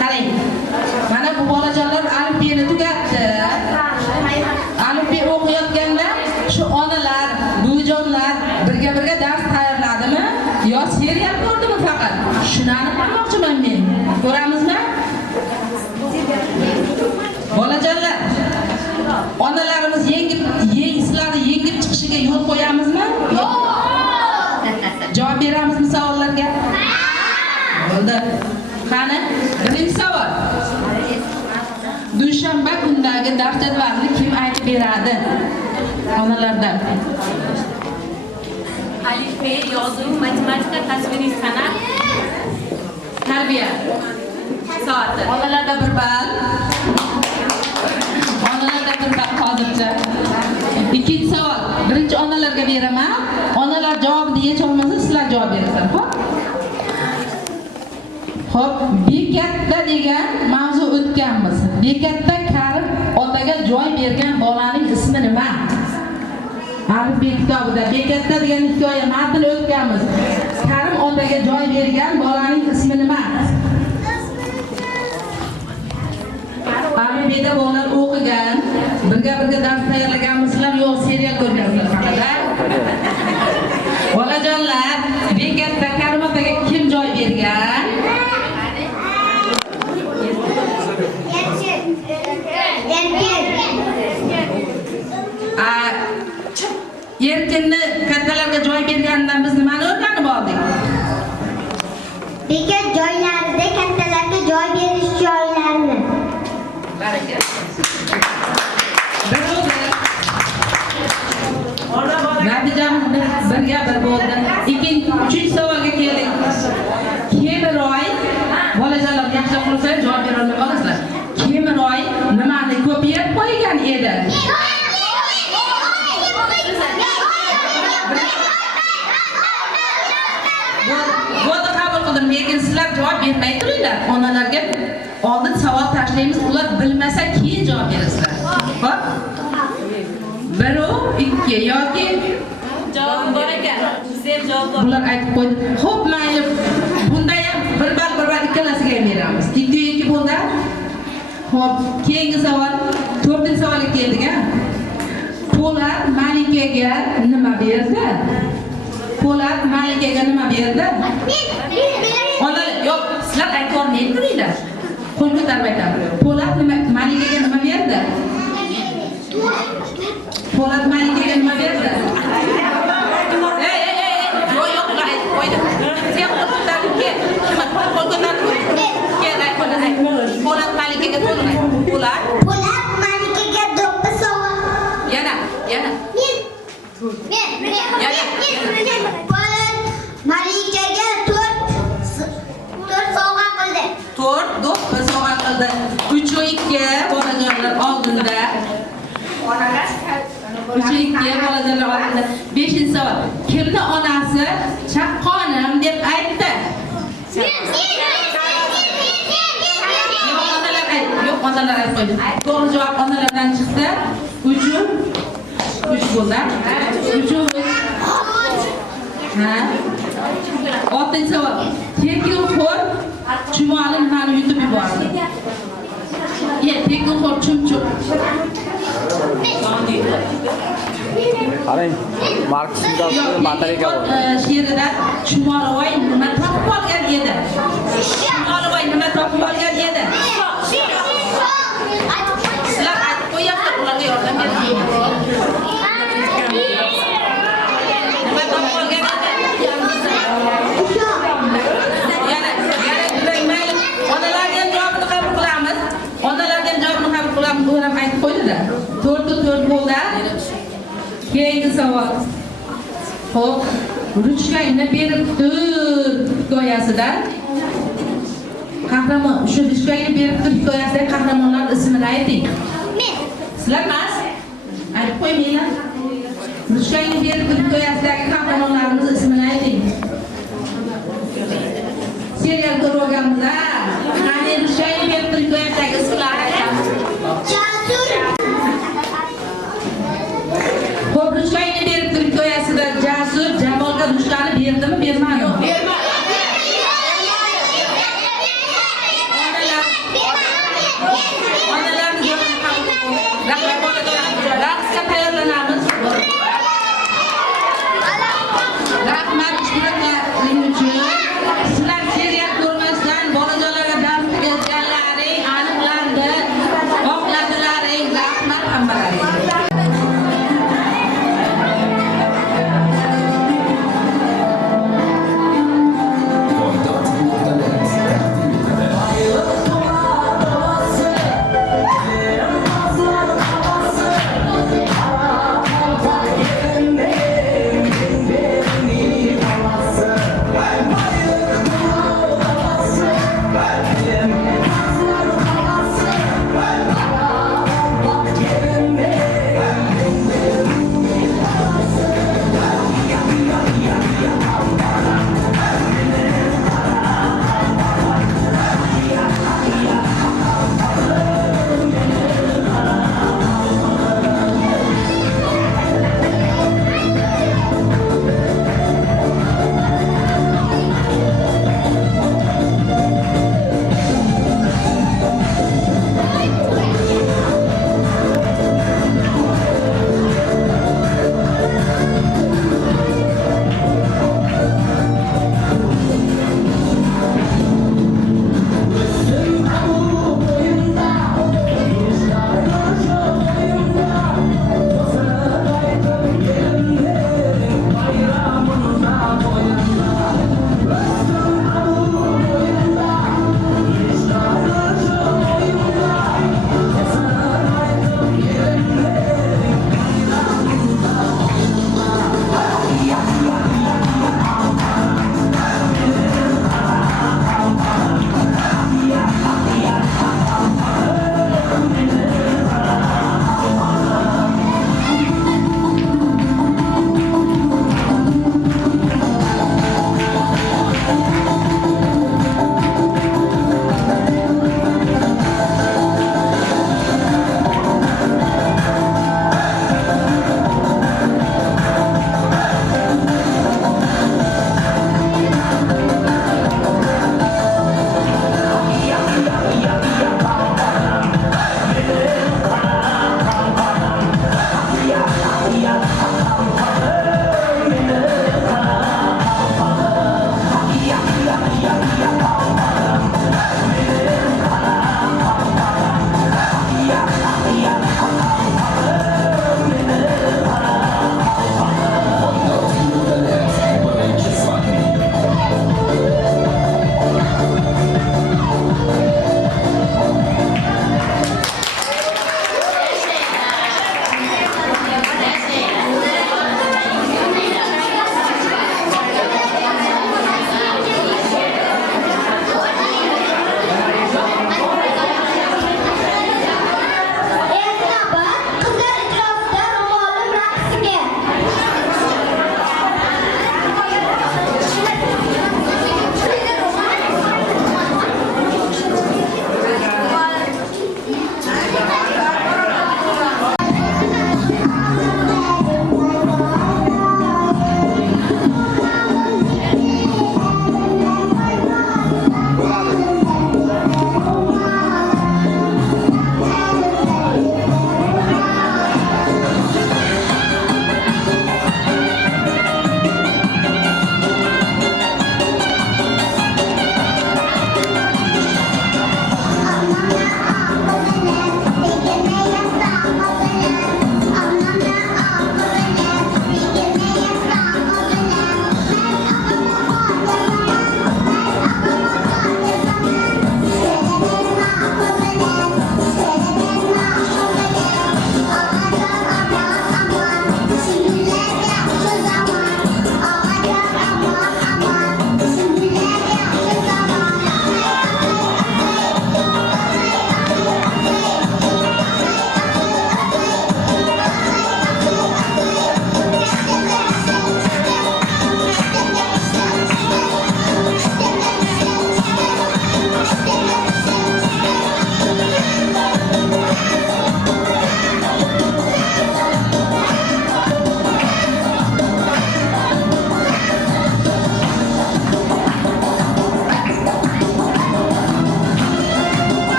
Qarang. Mana bu bolajonlar alifbeni tugatdi. Alifbe o'qiyotganda shu onalar, buvijonlar birga dars tayyorladimi yo serial ko'rdimi faqat? Shuni aniqlamoqchiman men. Ko'ramizmi? Bolajonlar, onalarimiz sizlarni yengib chiqishiga yo'l qo'yamizmi? Yo'q. Javob beramizmi savollarga? Bo'ldi. Qani, birinchi savol. Dushanba kundagi dars jadvalini kim aytib beradi? Onalardan. Alifbe, yozuv, matematika, tasviriy san'at, tarbiya soati. Onalarda bir ball. Hozircha. Ikkinchi savol. Birinchi onalarga beraman. Onalar javobni yecha olmasa, sizlar javob berasizlar, xo'p? Xo'p, bekatda degan mavzu o'tganmiz. Bekatda Karim otaga joy bergan bolaning ismi nima? Alifbe kitobida bekatda degan hikoya matni o'tganmiz. Karim otaga joy bergan bolaning ismi nima? Alifbeda bolalar o'qigan, birga dars tayyorlaganmisizlar, yo'q serial ko'rgansizlar faqat. Bolajonlar, bekatda Karim otaga kim joy bergan? Erkinni kattalarga joy berganidan biz nimani o'rganib oldik? Bekat joylarida kattalarga joy berish joylarini. Baraka. Natijamiz birga bir bo'ldi. Uchinchi savolga keldik. Kemiroy, bolajonlar yaxshilab qilsangiz javob bera olmay qolasizlar. Kemiroy nimani ko'payib qo'ygan edi? Bo'di, qabul qildim, lekin sizlar javob bermay turinglar. Onalarga oldin savol tashlaymiz, ular bilmasa keyin javob berasizlar. Xo'p? 1 2 yoki Javob bor ekan. Siz javob bor. bular aytib qo'ydi. Xo'p, mayli. Bunda ham bir ball ikkalasiga ham beramiz. 2 bo'ldi. Xo'p, keyingi savol, 4-savolga keldik, ha. Po'lat Malikaga nima berdi? Po'lat Malikaga nima berdi? Ona, yo'q, sizlar aytib olmay turinglar. Qo'l ko'tarib aytamiz. Po'lat Malikaga nima berdi? Po'lat Malikaga nima berdi? Yo'q, ular qo'ydi. Sen qo'ldan kel. Qo'ldan kel. Po'lat Malikaga to'lg'ay. Po'lat Malikaga do'ppi sovg'a. Yana. Men. Po'lat Malikaga 4 sovg'a qildi. 4 do'ppi sovg'a qildi. 3-2 bolajonlar oldinda. 3-2 bolajonlar oldinda. 5-savol. Kimni onasi chaqqonim deb aytdi? Yo'q, onalar aytib qo'ydi. To'g'ri javob onalardan chiqdi. 3 bo'ldi. 6-savol. Tekinxo'r chumoli nimani yutib yubordi? Tekinxo'r chumchuq. Qarang, Marksning batareyka bor. She'rida Chumolivoy nima topib olgan edi? Chumolivoy nima topib olgan edi? Sizlar aytib qo'yapsiz, ularga yordam bering. Nima topib olgan edi? Yana mayli. Onalardan javobni qabul qilamiz. Bu ham aytib qo'ydi-da. 4 bo'ldi. Keyingi savol. Xo'p, ruchkangni berib tur hikoyasida qahramon, shu ruchkangni berib tur hikoyasidagi qahramonlar ismini ayting. Men. Sizlar emas? Aytib qo'ymanglar. Ruchkangni berib tur hikoyasidagi qahramonlarimiz ismini ayting. Serial ko'rganmiz-a? Qani ruchkangni berib tur hikoyasidagi ismlarni aytamiz. Jasur. Xo'p, ruchkangni berib tur hikoyasida Jasur Jamolga ruchkani berdimi, bermadimi? Onalarni javobi qabul qiling. Rahmat bolajonlar, raqsga tayyorlanamiz. Rahmat ishtirokchilaring uchun. Sizlar serial ko'rmasdan bolajonlarga dars o'tganlaring aniqlandi. Xohladilaring. Rahmat hammalaringga. Bak yerine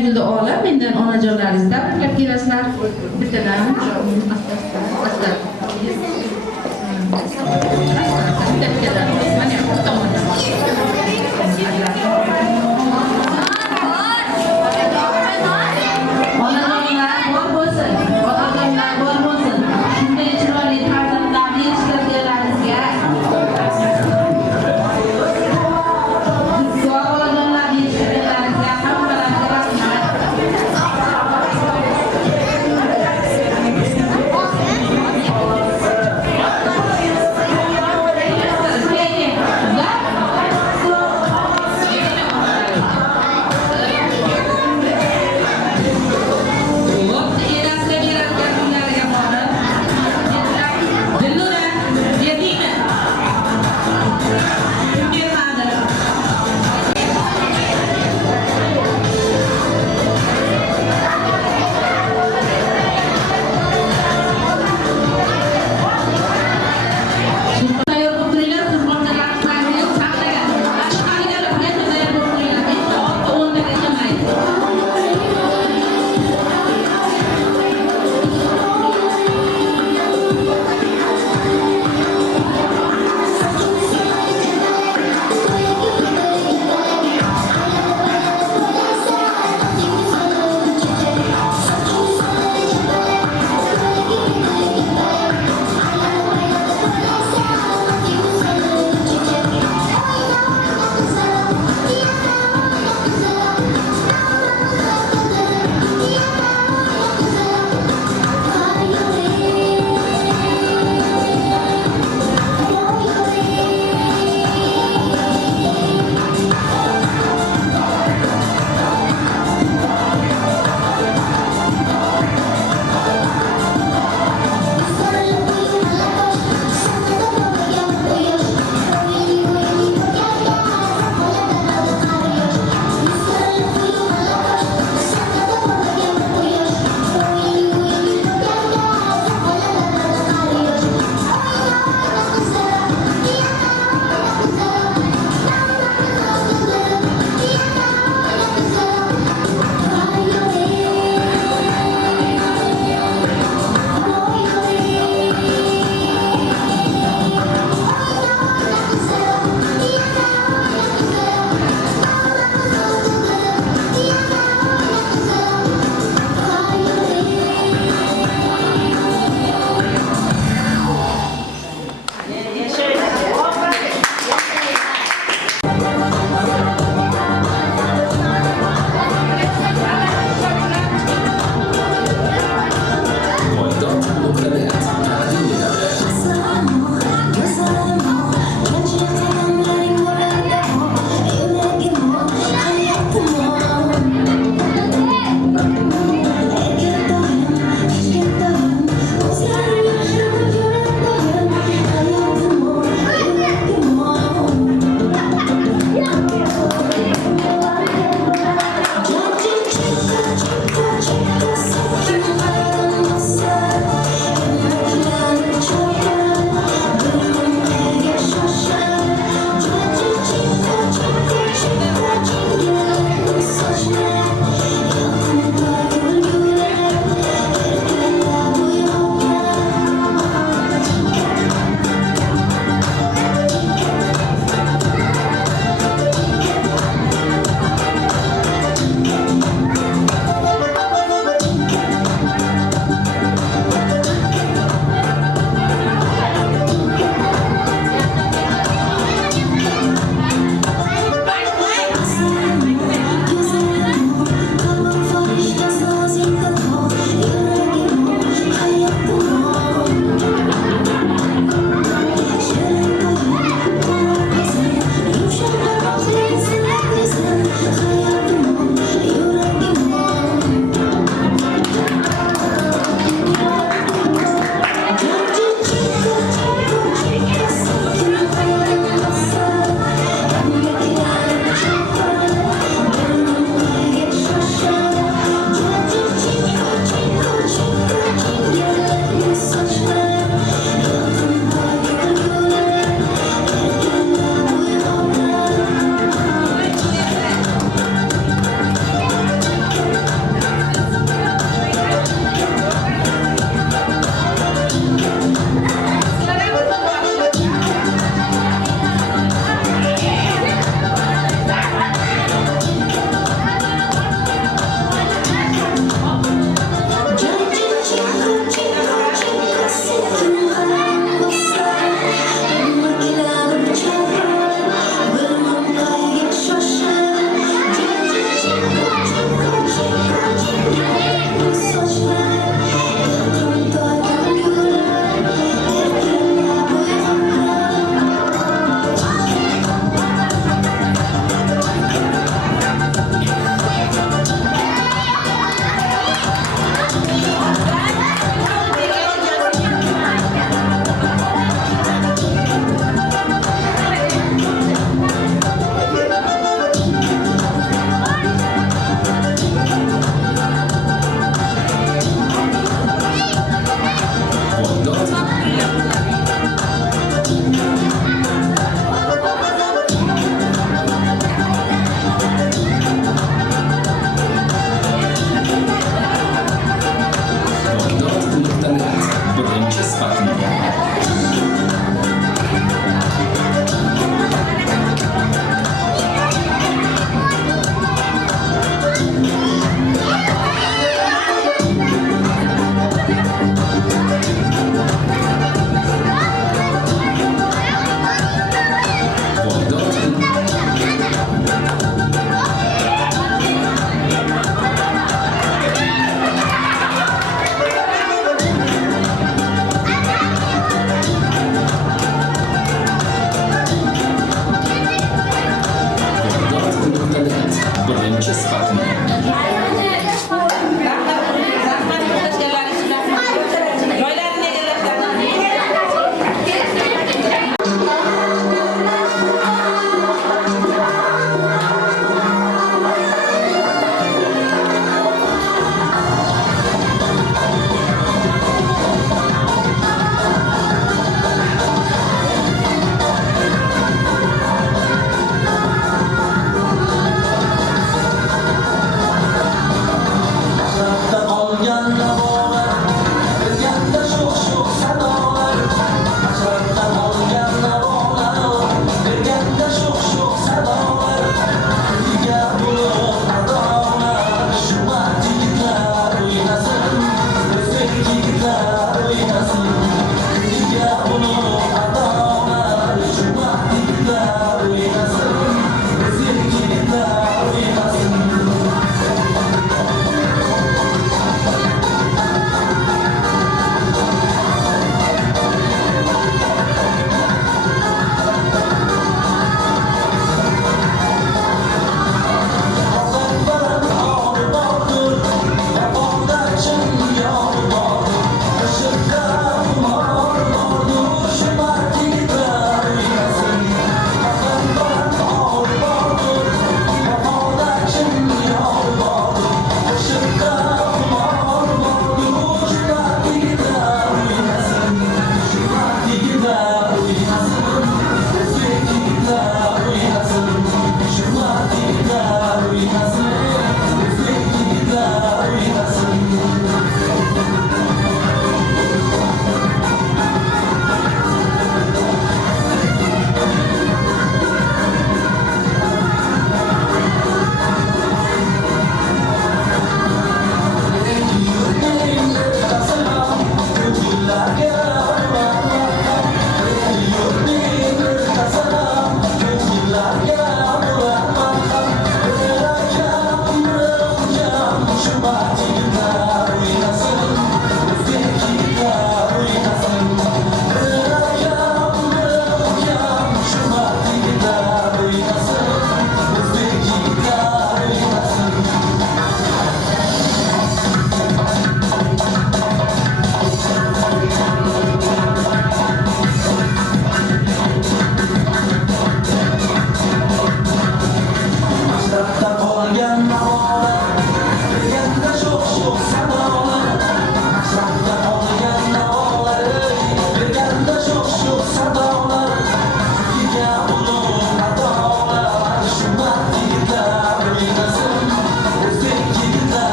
gulni olib, mendan onajonlaringizdan tabriklab kelasizlar. Bittadan. Asta.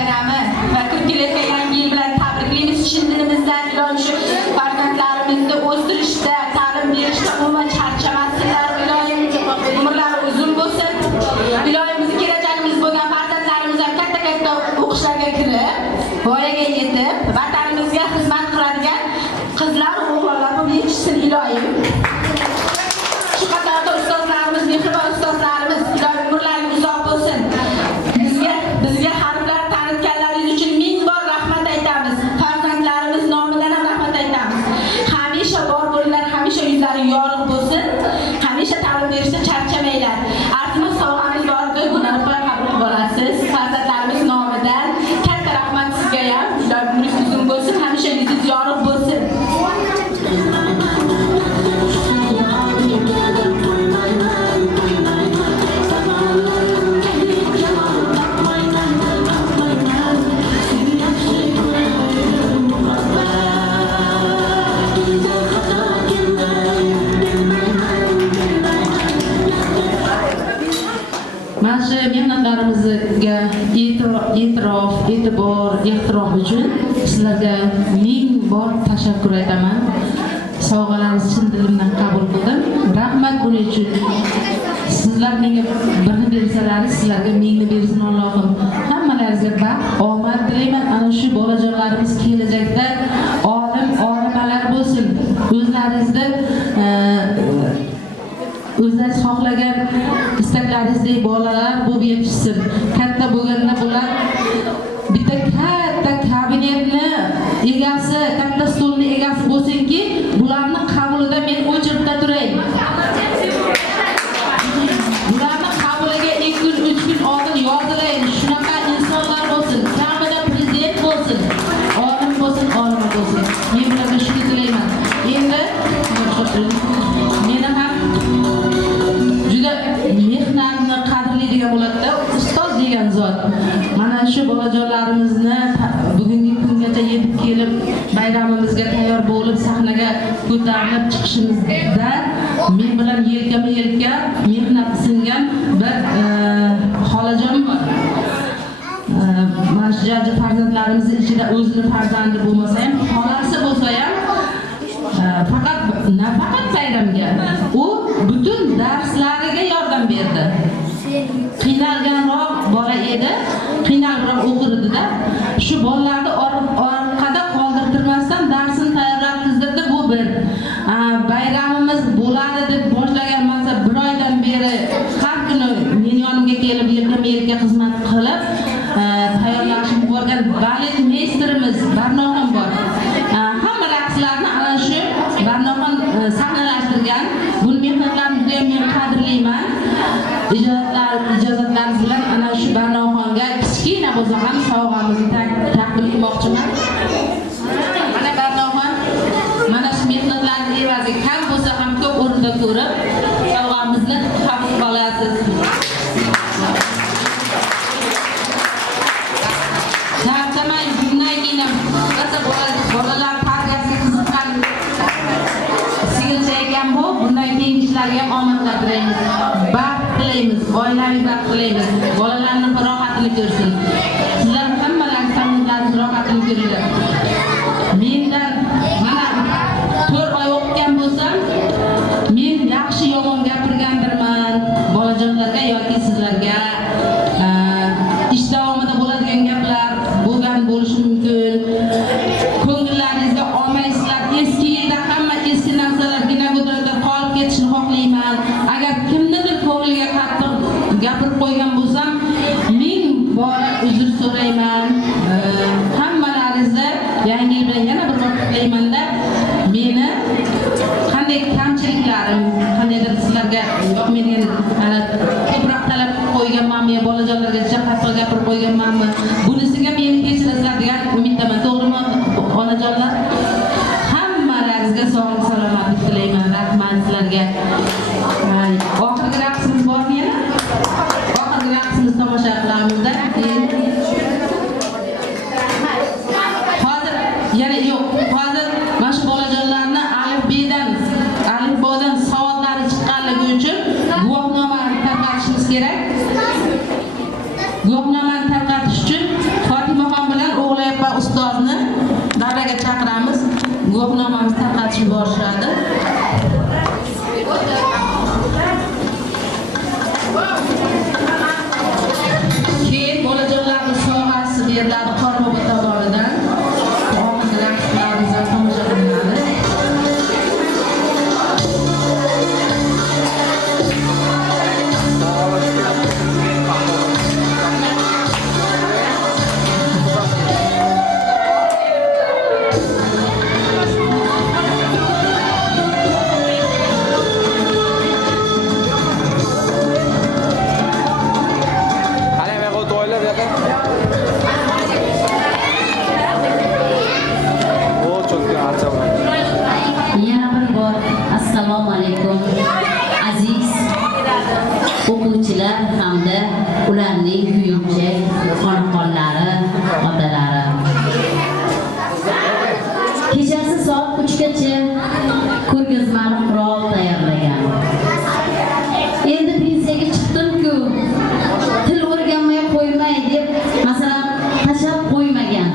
bayrami va 40 yillik yangi yil bilan tabriklaymiz. Chin dilimizdan iloyim shu farzandlarimizni o'stirishda, ta'lim berishda umuman charchamassinlar. Iloyim umrlari uzun bo'lsin. Iloyimiz kelajagimiz bo'lgan farzandlarimiz ham katta o'qishlarga kirib, voyaga yetib, vatanimizga xizmat qiladigan qizlar, o'g'illar bo'lib yetishsin iloyim. Shu qatorda ustozlarimiz, mehribon ustozlarimiz, iloyim umrlaringiz uzoq bo'lsin. Bizga harflar tanitganlaringiz uchun ming bor rahmat aytamiz. Farzandlarimiz nomidan ham rahmat aytamiz. Hamisha bor bo'linglar, hamisha yuzlari yorug' bo'lsin. Hamisha ta'lim berishda charchamanglar. Arzimas sovg'amiz bordir, buni qabul qilasiz. Farzandlarimiz nomidan katta rahmat sizga ham. Iloyim umringiz uzun bo'lsin, hamisha yuzingiz yorug' bo'lsin. Mana shu mehnatlarimizga e'tirof, e'tibor, ehtirom uchun sizlarga ming bor tashakkur aytaman. Sovg'alaringizni chin dilimdan qabul qildim. Rahmat buning uchun. Sizlar menga birni bersalaringiz, sizlarga mingni bersin Allohim. Hammalaringizga baxt, omad tilayman. Ana shu bolajonlarimiz kelajakda olimalar bo'lsin. O'zlaringiz xohlagan istaklaringizdek bolalar bo'lib yetishsin. Katta bo'lganda bular bitta katta kabinetni egasi, katta stolni egasi bo'lsinki, bularni qabulida men o'chiribda turay. Bularni qabuliga 2 kun, 3 kun oldin yozilayin. Shunaqa insonlar bo'lsin, kamida prezident bo'lsin, olim bo'lsin, olima bo'lsin. Men ularga shuni tilayman. Endi meni ham juda mehnatni qadrlaydigan bo'ladi-da, ustoz degan zot. Mana shu bolajonlarimizni bugungi kungacha yetib kelib, bayramimizga tayyor bo'lib, sahnaga ko'tarilib chiqishimizda men bilan yelkama-yelka mehnat singan bir xolajon bor. Mana shu jajji farzandlarimiz ichida o'zini farzandi bo'lmasa ham, xolasi bo'lsa ham nafaqat bayramga, u butun darslariga yordam berdi. Qiynalganroq bola edi, qiynalroq o'qirdi-da. Shu bolalarni orqada qoldirtirmasdan darsini tayyorlab qizdirdi. Bu bir bayramimiz bo'ladi deb boshlagan maqsad bir oydan beri har kuni men yonimga kelib, yelkama-yelka xizmat qilib tayyorlashib borgan balet meisterimiz Barnoxon bor. Hamma raqslarni ana shu Barnoxon sahnalashtirgan. Bu mehnatlarni juda men qadrlayman. Ijozatlaringiz bilan ana shu Barnoxonga kichkina bo'lsa ham sovg'amizni taqdim qilmoqchiman. Mana Barnoxon mana shu mehnatlarni evaziga kam bo'lsa ham ko'p o'rinda ko'rib sovg'amizni qabul qilasiz. Charchamang, bundan keyin ham bolalar tarbiyasiga qiziqqan sigilcha ekan bu. Bundan keyin ishlarga ham omadlar tilaymiz. Baxt tilaymiz, oilaviy baxt tilaymiz. Bolalarni rohatini ko'rsin. Sizlar hammalaringiz farzandlaringiz rohatini ko'ringlar. Mendan mana 4 oy o'qigan bo'lsam, men yaxshi yomon gapirgandirman bolajonlarga yoki sizlarga. Ish davomida bo'ladigan gaplar bo'lgan bo'lishi mumkin. Ko'ngillaringizga olmaysizlar. Eski yilda hamma eski narsalargina ko'tarib qolib ketishni xohlayman. Agar kimnidir ko'ngliga qattiq gapirib qo'ygan bo'lsam, ming bor uzr so'rayman. Hammalaringizni yangi yil bilan yana bir bor qutlayman-da. Meni qanday kamchiliklarim, qandaydir sizlarga yoqmaydigan ko'proq talab qo'yganmanmi, bolajonlarga qattiq gapirib qo'yganmanmi, bunisiga meni kechirasizlar degan umiddaman. To'g'rimi onajonlar? Hammalaringizga sog'lik salomatlik tilayman. Rahmat sizlarga. Oxirgi raqsimiz bormi yana? Oxirgi raqsimizni tomosha qilamizda. Hozir yana yo'q. Hozir mana shu bolajonlarni alifbodan savollari chiqqanligi uchun guvohnomani tarqatishimiz kerak. Guvohnomani tarqatish uchun Fatima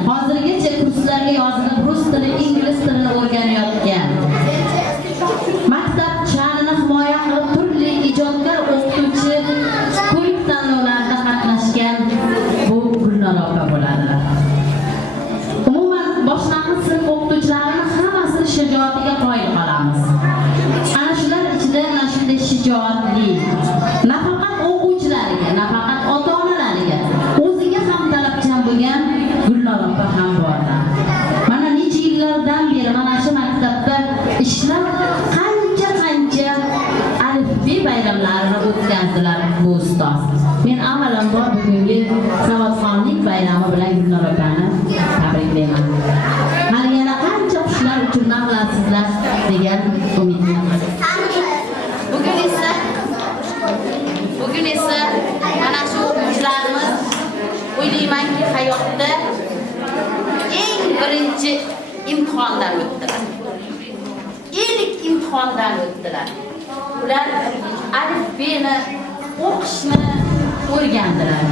Hozirgacha kurslarga yozilib, rus tili, ingliz tilini o'rganayotgan. Maktab sha'nini himoya qilib, turli ijodkor o'qituvchi ko'rik tanlovlarida qatnashgan bu Gulnor opa bo'ladilar. Umuman boshlang'ich sinf o'qituvchilarini hammasini shijoatiga qoyil qolamiz. Ana shular ichida mana shunday shijoatli, nafaqat o'quvchilariga, nafaqat ota-onalariga, o'ziga ham talabchan bo'lgan Gulnor opa ham borlar. Mana necha yillardan beri mana shu maktabda ishlab qancha alifbe bayramlarini o'tkazdilar bu ustoz. Men avvalambor bugungi savodxonlik bayrami bilan Gulnor opani tabriklayman. Hali yana qancha qushlar uchirma qilasizlar degan umiddaman. Bugun esa mana shu o'quvchilarimiz o'ylaymanki hayotda eng birinchi imtihondan o'tdilar. İlk imtihondan o'tdilar. Ular alifbeni o'qishni o'rgandilar.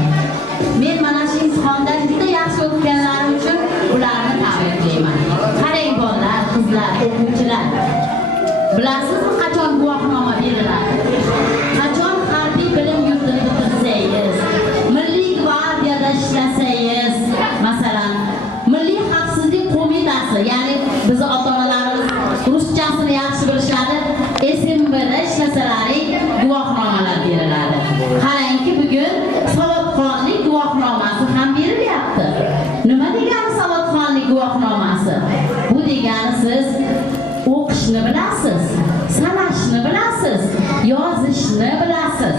Men mana shu imtihondan juda yaxshi o'tganlari uchun ularni tabriklayman. Qarang bolalar, qizlar, o'quvchilar. Bilasizmi qachon guvohnoma beriladi? Qachon harbiy bilim yurtini bitirsangiz, Milliy gvardiyada ishlasangiz, masalan, Milliy xavfsizlik qo'mitasi, ya'ni bizni ota-onalarimiz ruschasini yaxshi bilishadi, SMBda ishlasalaring guvohnomalar beriladi. Qarangki, bugun savodxonlik guvohnomasi ham berilyapti. Nima degani savodxonlik guvohnomasi? Bu degani siz o'qishni bilasiz, sanashni bilasiz, yozishni bilasiz,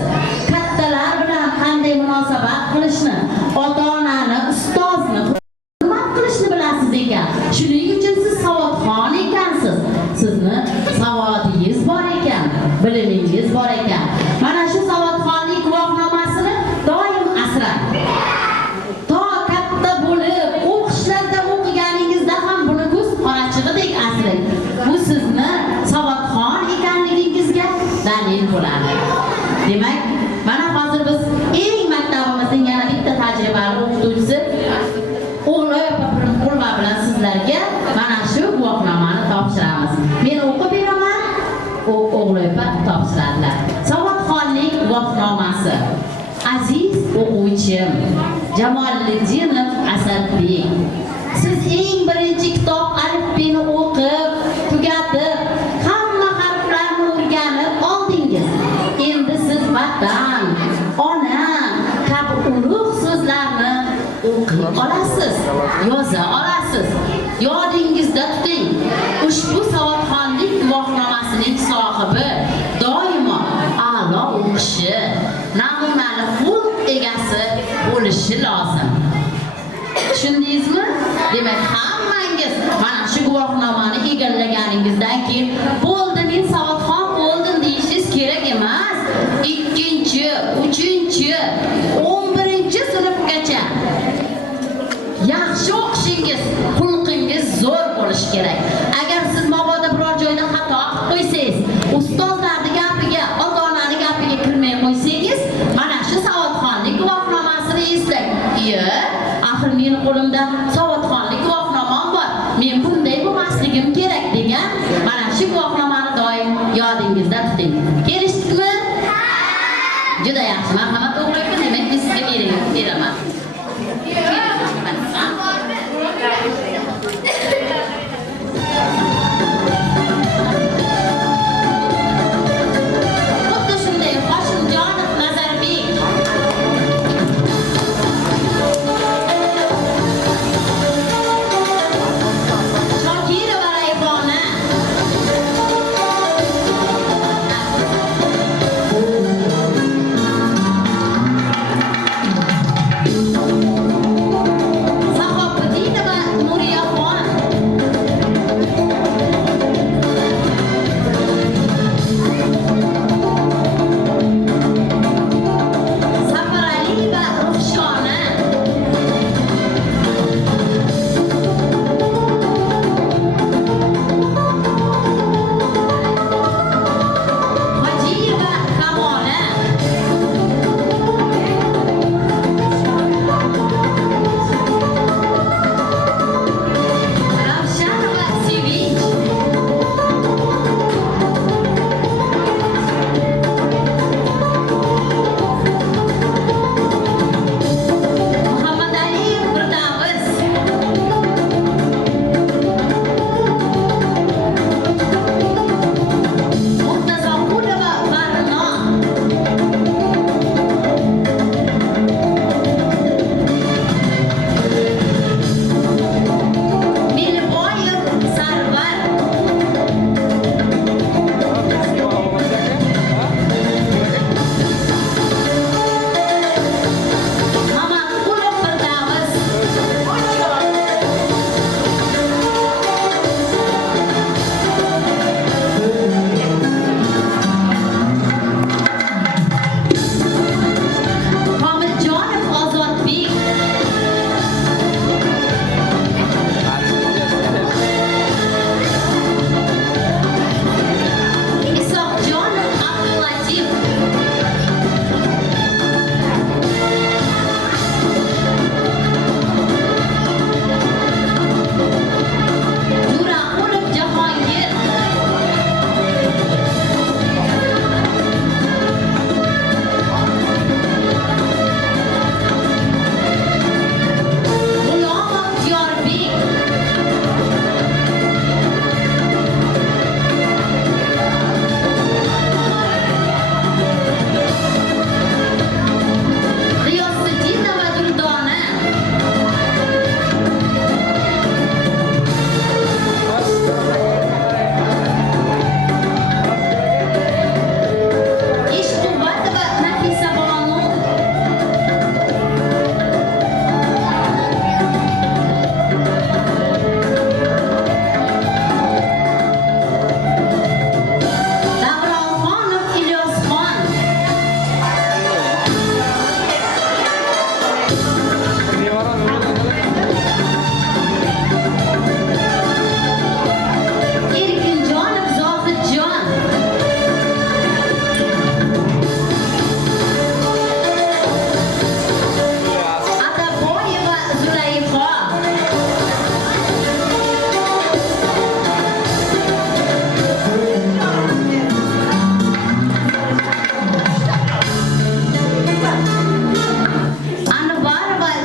kattalar bilan qanday munosabat qilishni, ota-onani, ustozni hurmat qilishni bilasiz ekan. Shuning uchun siz savodxon ekansiz. Sizni savodingiz bor ekan, bilimingiz bor ekan. Mana shu savodxonlik guvohnomasini doim asrang. To katta bo'lib, o'qishlarda o'qiganingizda ham buni ko'z qorachig'idek asrang. Bu sizni savodxon ekanligingizga dalil bo'ladi. Demak, mana hozir biz eng maktabimizning yana bitta tajribali o'qituvchisi O'g'loy opa bilan sizlarga mana shu guvohnomani topshiramiz. Men o'qib beraman, O'g'loy opa topshiradilar. Savodxonlik guvohnomasi. Aziz o'quvchim Jamoliddinov Asadbek, siz eng birinchi kitob alifbeni o'qib, tugatib, hamma harflarni o'rganib oldingiz. Endi siz vatan, ona kabi ulug' so'zlarni o'qiy olasiz, yoza olasiz. Yodingizda tuting, ushbu savodxonlik guvohnomasining sohibi doimo a'lo o'qishi, namunali xulq egasi bo'lishi lozim. Tushundingizmi? Demak, hammangiz mana shu guvohnomani egallaganingizdan keyin bo'ldi, men savodxon bo'ldim deyishingiz kerak emas. 2-chi, 3-chi, 11-chi sinfgacha yaxshi o'qishingiz, xulqingiz zo'r bo'lishi kerak. Agar siz mabodo biror joyda xato qilib qo'ysangiz, ustozlarning gapiga, ota-onaning gapiga kirmay qo'ysangiz, mana shu savodxonlik guvohnomasini eslang. Axir mening qo'limda savodxonlik guvohnomam bor. Men bunday bo'lmasligim kerak degan mana shu guvohnomani doim yodingizda tuting. Kelishdikmi? Juda yaxshi. Marhamat, o'g'loyga demak men sizga beraman. Xuddi shunday Hoshimjonov Nazarbek. Shokirova Rayhona.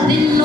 dilni